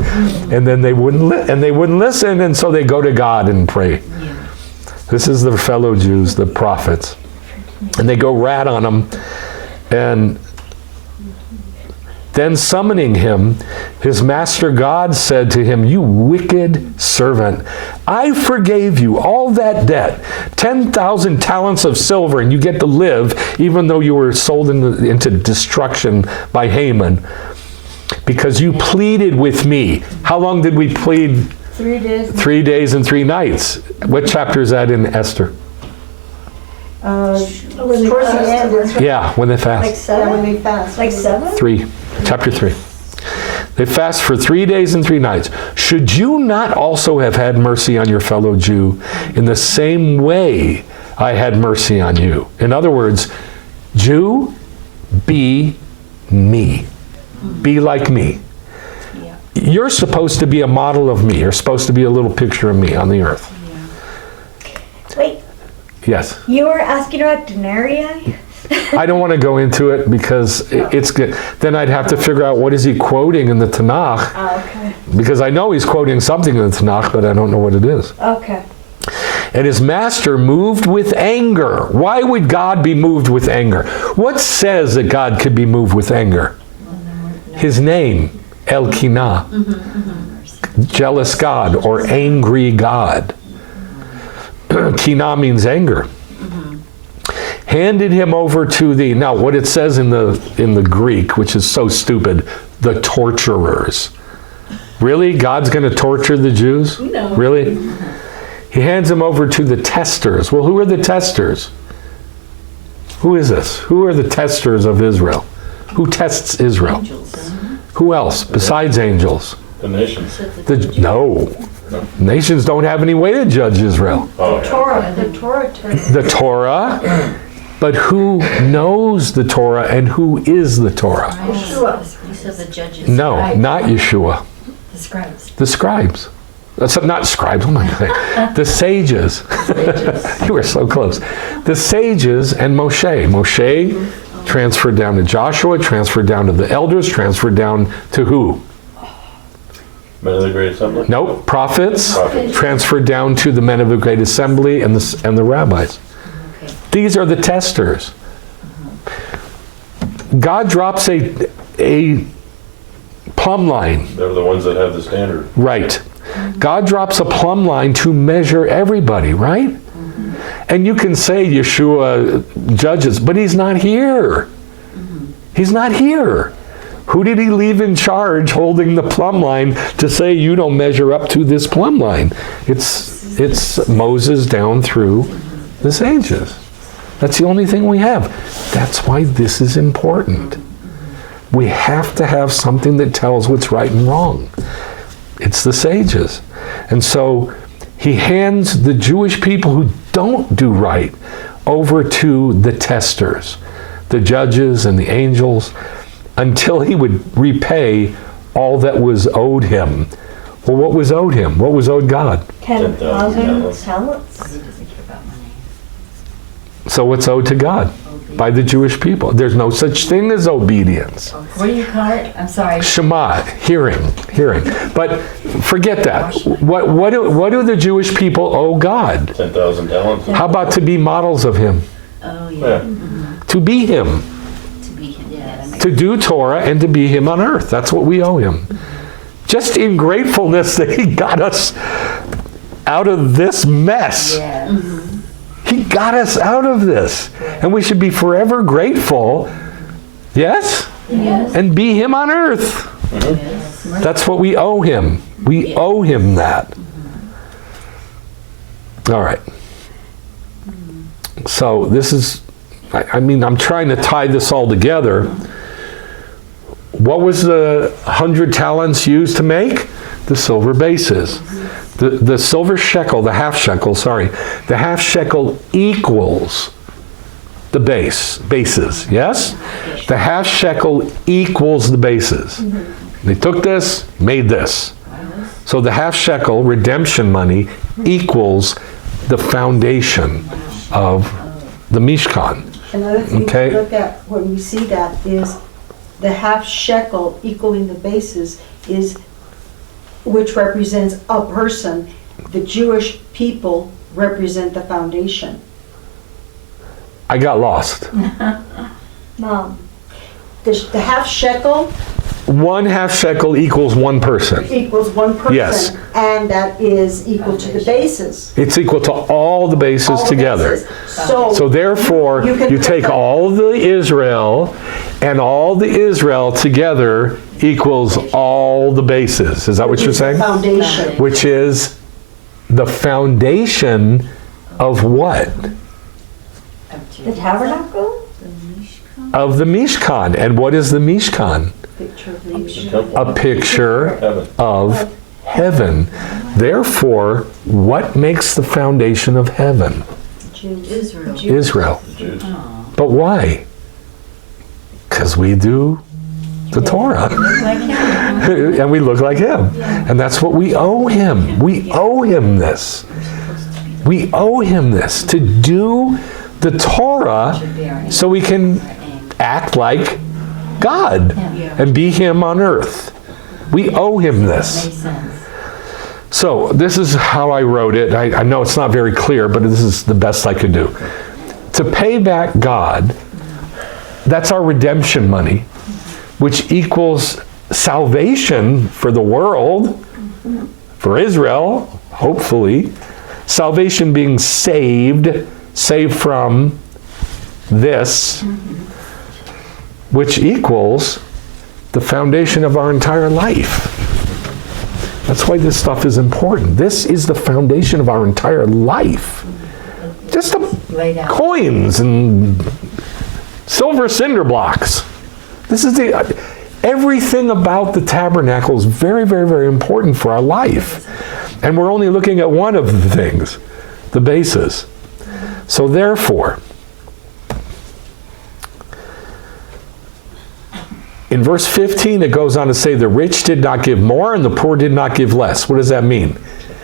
and then they wouldn't listen, and so they go to God and pray. This is the fellow Jews, the prophets, and they go rat on them, and then summoning him, his master God said to him, "You wicked servant, I forgave you all that debt, 10,000 talents of silver, and you get to live even though you were sold into destruction by Haman, because you pleaded with me." How long did we plead? 3 days. 3 days and 3 nights. What chapter is that in Esther? Towards the end, it's Yeah, when they fast. Like 7? when they fast. Like 7? 3, chapter 3. They fast for 3 days and 3 nights. Should you not also have had mercy on your fellow Jew in the same way I had mercy on you? In other words, Jew, be me. Be like me. You're supposed to be a model of me. You're supposed to be a little picture of me on the earth. Wait, Yes. you were asking about denarii? I don't want to go into it because it's good. Then I'd have to figure out what is he quoting in the Tanakh, Oh, okay. because I know he's quoting something in the Tanakh, but I don't know what it is. Okay. And his master moved with anger. Why would God be moved with anger? What says that God could be moved with anger? His name, Elkanah, jealous God or angry God. Kinah means anger. Handed him over to the, now what it says in the Greek, which is so stupid, the torturers. Really? God's going to torture the Jews? No. Really? He hands him over to the testers. Well, who are the testers? Who is this? Who are the testers of Israel? Who tests Israel? Angels. Who else besides angels? The nations. No. Nations don't have any way to judge Israel. Oh, yeah. Torah, the Torah text. The Torah, but who knows the Torah and who is the Torah? Yeshua. You said the judges. No, not Yeshua. The scribes. The scribes. That's not scribes, what am I saying? The sages. You were so close. The sages and Moshe. Moshe transferred down to Joshua, transferred down to the elders, transferred down to who? Men of the Great Assembly? Nope, prophets, Prophets. transferred down to the men of the Great Assembly and the rabbis. Okay. These are the testers. God drops a plumb line. They're the ones that have the standard. Right. God drops a plumb line to measure everybody, right? And you can say Yeshua judges, but he's not here. He's not here. Who did he leave in charge holding the plumb line to say you don't measure up to this plumb line? It's Moses down through the sages. That's the only thing we have. That's why this is important. We have to have something that tells what's right and wrong. It's the sages. And so he hands the Jewish people who don't do right over to the testers, the judges and the angels, until he would repay all that was owed him. Well, what was owed him? What was owed God? 10,000 talents. talents? He doesn't care about money. So what's owed to God? By the Jewish people. There's no such thing as obedience. What do you call it? I'm sorry. Shema, hearing. But forget that. What do the Jewish people owe God? 10,000 talents? How about to be models of him? Oh, Yeah. yeah. To be him. To be him. Yeah, that makes To do Torah and to be him on earth. That's what we owe him. Just in gratefulness that he got us out of this mess. Yes. He got us out of this. And we should be forever grateful. Yes? Yes. And be him on earth. Yes. That's what we owe him. We owe him that. All right. So this is, I mean, I'm trying to tie this all together. What was the 100 talents used to make? The silver bases. The silver shekel, the half shekel, the half shekel equals the bases, yes? The half shekel equals the bases. They took this, made this. So the half shekel redemption money equals the foundation of the Mishkan. Another thing Okay. to look at when we see that is the half shekel equaling the bases is, which represents a person. The Jewish people represent the foundation. I got lost. Mom, The half shekel One half shekel equals one person. equals one person. Yes. And that is equal to the bases. It's equal to all the bases All the together. bases. So therefore, You can you put take the- all the Israel, and all the Israel together equals all the bases. Is that what you're it's the saying? foundation. Which is the foundation of what? the tabernacle? Of the Mishkan. And what is the Mishkan? Picture of The the temple. A picture Heaven. of heaven. Therefore, what makes the foundation of heaven? Jews. Israel. Jews. But why? Because we do the Torah. And we look like him. And that's what we owe him. We owe him this. We owe him this to do the Torah so we can act like God and be him on earth. We owe him this. Makes sense. So this is how I wrote it. I know it's not very clear, but this is the best I could do. To pay back God, that's our redemption money, which equals salvation for the world, for Israel, hopefully. Salvation being saved from this, which equals the foundation of our entire life. That's why this stuff is important. This is the foundation of our entire life. Just the Laid out. coins and silver cinder blocks. This is everything about the tabernacle is very, very, very important for our life. And we're only looking at one of the things, the bases. So therefore, in verse 15, it goes on to say, the rich did not give more and the poor did not give less. What does that mean?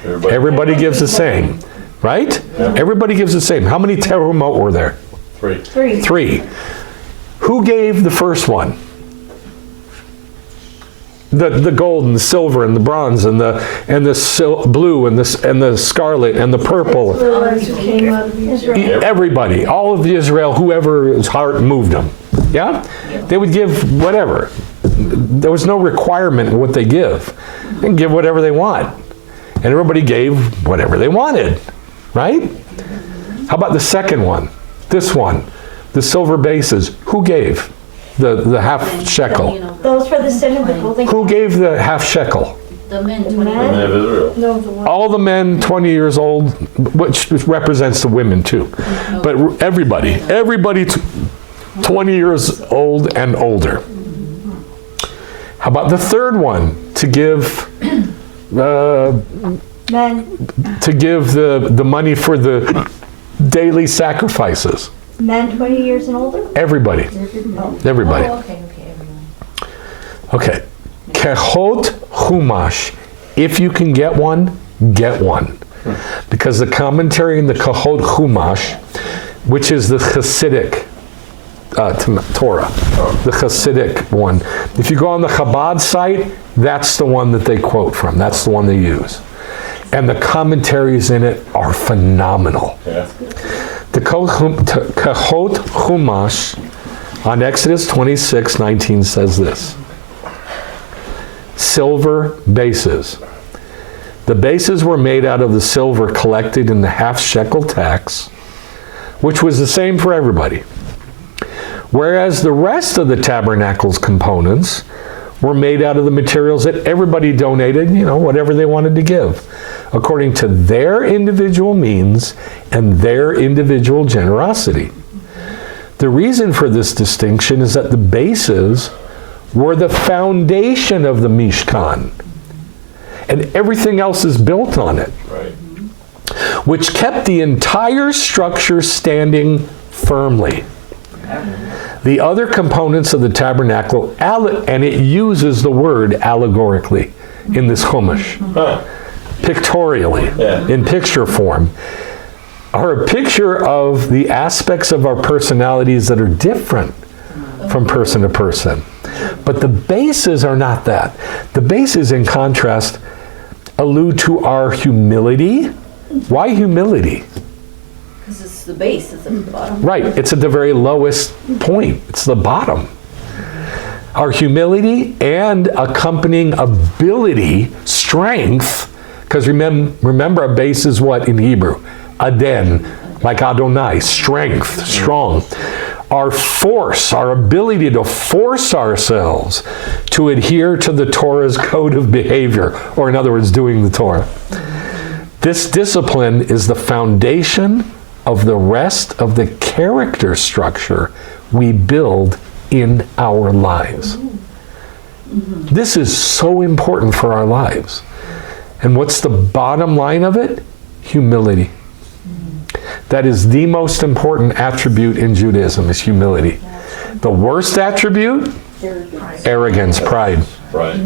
Everybody gives the same, right? Everybody gives the same. How many terumot were there? 3. 3. Who gave the first one? The gold and the silver and the bronze and the blue and the scarlet and the purple. Israelites who came out of Egypt. Everybody, all of Israel, whoever's heart moved them. Yeah? They would give whatever. There was no requirement in what they give. They can give whatever they want. And everybody gave whatever they wanted. Right? How about the second one? This one. The silver bases. Who gave the half shekel? Those for the sin of the golden. Who gave the half shekel? The men, The 20. men? Men of Israel. No, the one. All the men 20 years old, which represents the women too. But everybody 20 years old and older. How about the third one? To give Men. the money for the daily sacrifices. Men 20 years and older? Everybody. Everybody. Oh, okay, everyone. Okay. Kehot Chumash. If you can get one, get one. Because the commentary in the Kehot Chumash, which is the Hasidic Torah, the Hasidic one. If you go on the Chabad site, that's the one that they quote from. That's the one they use. And the commentaries in it are phenomenal. Yeah. The Kehot Chumash on Exodus 26:19 says this. Silver bases. The bases were made out of the silver collected in the half shekel tax, which was the same for everybody. Whereas the rest of the tabernacle's components were made out of the materials that everybody donated, whatever they wanted to give, according to their individual means and their individual generosity. The reason for this distinction is that the bases were the foundation of the Mishkan, and everything else is built on it, Right. which kept the entire structure standing firmly. The other components of the tabernacle, and it uses the word allegorically in this Chumash, Huh. pictorially, Yeah. in picture form, are a picture of the aspects of our personalities that are different from person to person. But the bases are not that. The bases, in contrast, allude to our humility. Why humility? Because it's the base, it's at the bottom. Right, it's at the very lowest point. It's the bottom. Our humility and accompanying ability, strength, because remember our base is what in Hebrew? Aden, like Adonai, strength, strong. Our force, our ability to force ourselves to adhere to the Torah's code of behavior, or in other words, doing the Torah. This discipline is the foundation of the rest of the character structure we build in our lives. This is so important for our lives. And what's the bottom line of it? Humility. That is the most important attribute in Judaism, is humility. The worst attribute? Arrogance, pride. Right.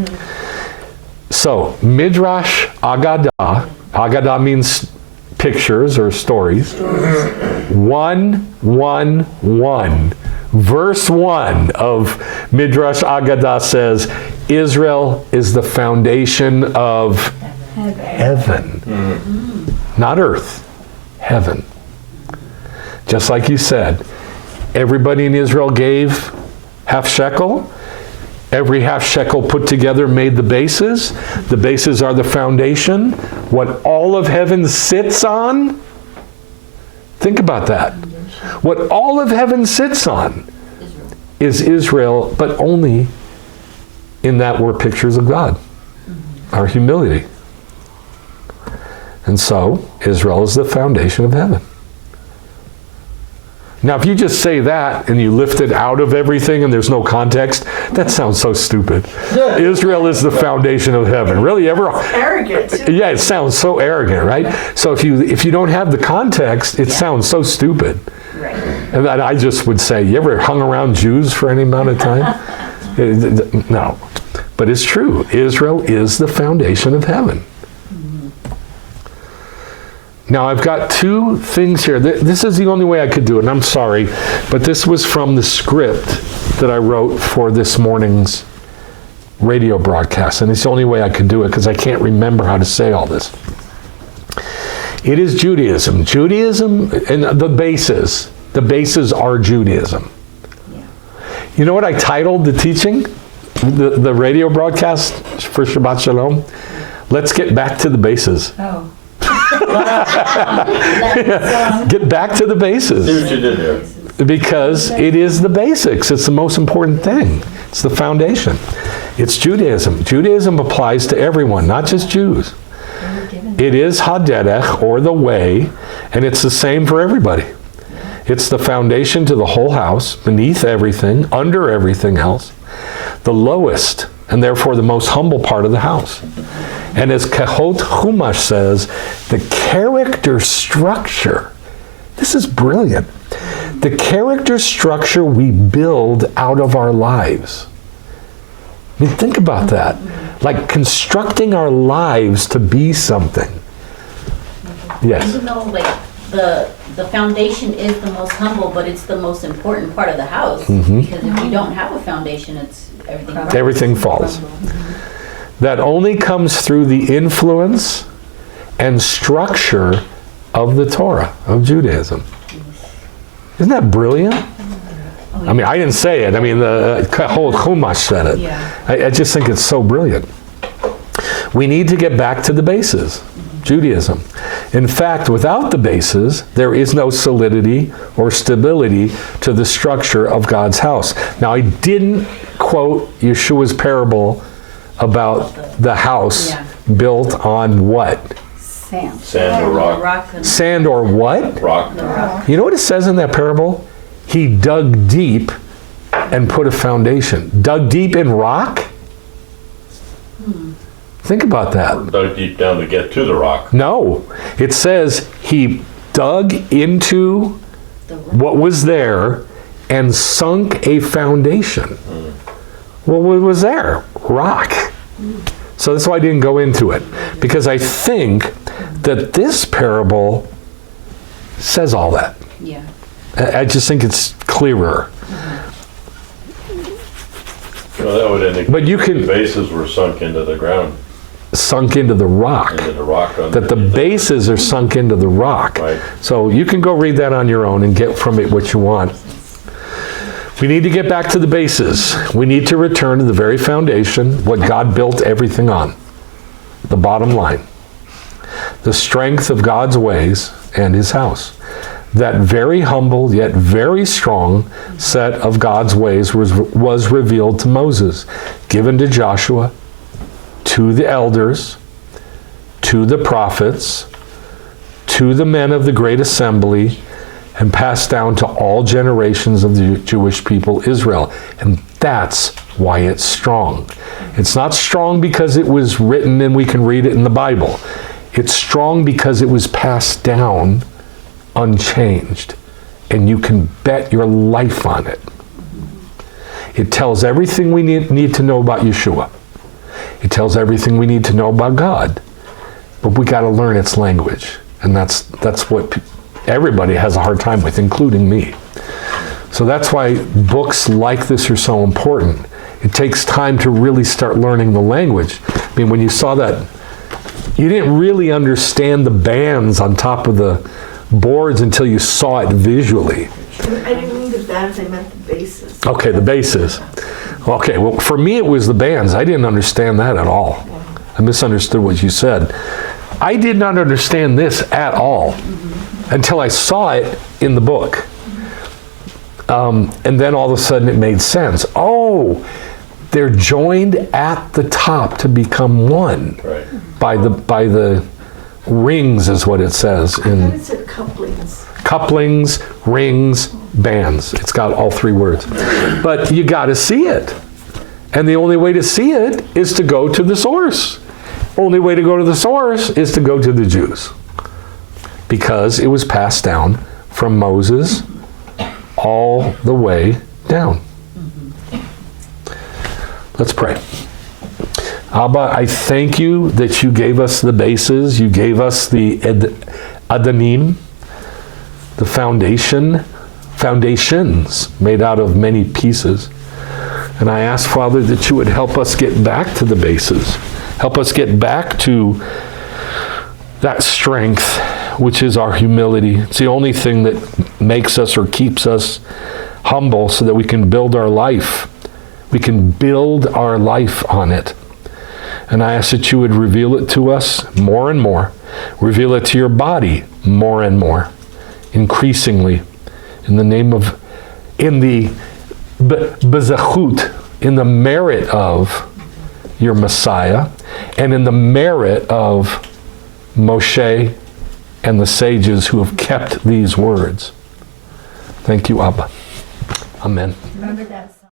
So, Midrash Agadah, Agadah means pictures or stories. 1:1:1. Verse 1 of Midrash Agadah says, Israel is the foundation of heaven. Not earth, heaven. Just like you said, everybody in Israel gave half shekel. Every half shekel put together made the bases. The bases are the foundation. What all of heaven sits on, think about that. What all of heaven sits on is Israel, but only in that we're pictures of God, our humility. And so, Israel is the foundation of heaven. Now, if you just say that and you lift it out of everything and there's no context, that sounds so stupid. Israel is the foundation of heaven. Really, Arrogant. Yeah, it sounds so arrogant, right? So if you don't have the context, it sounds so stupid. Right. And then I just would say, you ever hung around Jews for any amount of time? No. But it's true. Israel is the foundation of heaven. Now, I've got two things here. This is the only way I could do it, and I'm sorry, but this was from the script that I wrote for this morning's radio broadcast, and it's the only way I could do it because I can't remember how to say all this. It is Judaism. Judaism and the bases are Judaism. Yeah. You know what I titled the teaching, the radio broadcast for Shabbat Shalom? Let's get back to the bases. Oh. Get back to the bases. See what you did there. Because it is the basics. It's the most important thing. It's the foundation. It's Judaism. Judaism applies to everyone, not just Jews. It is Haderech, or the way, and it's the same for everybody. It's the foundation to the whole house, beneath everything, under everything else, the lowest, and therefore the most humble part of the house. And as Kehot Chumash says, the character structure, this is brilliant, the character structure we build out of our lives. I mean, think about that. Like constructing our lives to be something. Yes. Even though like the foundation is the most humble, but it's the most important part of the house. Because if you don't have a foundation, Everything falls. That only comes through the influence and structure of the Torah, of Judaism. Isn't that brilliant? I mean, I didn't say it. I mean, the whole Chumash said it. Yeah. I just think it's so brilliant. We need to get back to the bases, Judaism. In fact, without the bases, there is no solidity or stability to the structure of God's house. Now, I didn't quote Yeshua's parable about the house Yeah. built on what? Sand. Sand or rock. Rock and Sand or what? Rock. the rock. You know what it says in that parable? He dug deep and put a foundation. Dug deep in rock? Think about that. Dug deep down to get to the rock. No, it says he dug into The rock. what was there and sunk a foundation. Well, what was there? Rock. So that's why I didn't go into it, because I think that this parable says all that. Yeah. I just think it's clearer. Well, that would indicate But you the can bases were sunk into the ground, sunk into the rock. into the rock. That the bases are sunk into the rock. Right. So you can go read that on your own and get from it what you want. We need to get back to the bases. We need to return to the very foundation, what God built everything on. The bottom line. The strength of God's ways and his house. That very humble yet very strong set of God's ways was revealed to Moses, given to Joshua, to the elders, to the prophets, to the men of the great assembly, and passed down to all generations of the Jewish people, Israel. And that's why it's strong. It's not strong because it was written and we can read it in the Bible. It's strong because it was passed down unchanged, and you can bet your life on it. It tells everything we need to know about Yeshua. It tells everything we need to know about God, but we got to learn its language, and that's what everybody has a hard time with, including me. So that's why books like this are so important. It takes time to really start learning the language. I mean, when you saw that, you didn't really understand the bands on top of the boards until you saw it visually. I didn't mean the bands, I meant the bases. Okay, the bases. Okay, well, for me it was the bands. I didn't understand that at all. I misunderstood what you said. I did not understand this at all until I saw it in the book. And then all of a sudden it made sense. Oh, they're joined at the top to become one. Right. By the rings is what it says I thought in it said couplings. couplings, rings, bands. It's got all three words. But you got to see it. And the only way to see it is to go to the source. Only way to go to the source is to go to the Jews. Because it was passed down from Moses all the way down. Let's pray. Abba, I thank you that you gave us the bases, you gave us the Adanim, the foundations made out of many pieces. And I ask, Father, that you would help us get back to the bases. Help us get back to that strength, which is our humility. It's the only thing that makes us or keeps us humble so that we can build our life. We can build our life on it. And I ask that you would reveal it to us more and more. Reveal it to your body more and more, increasingly. In the name of, in the bezachut, in the merit of your Messiah, and in the merit of Moshe and the sages who have kept these words. Thank you, Abba. Amen. Remember that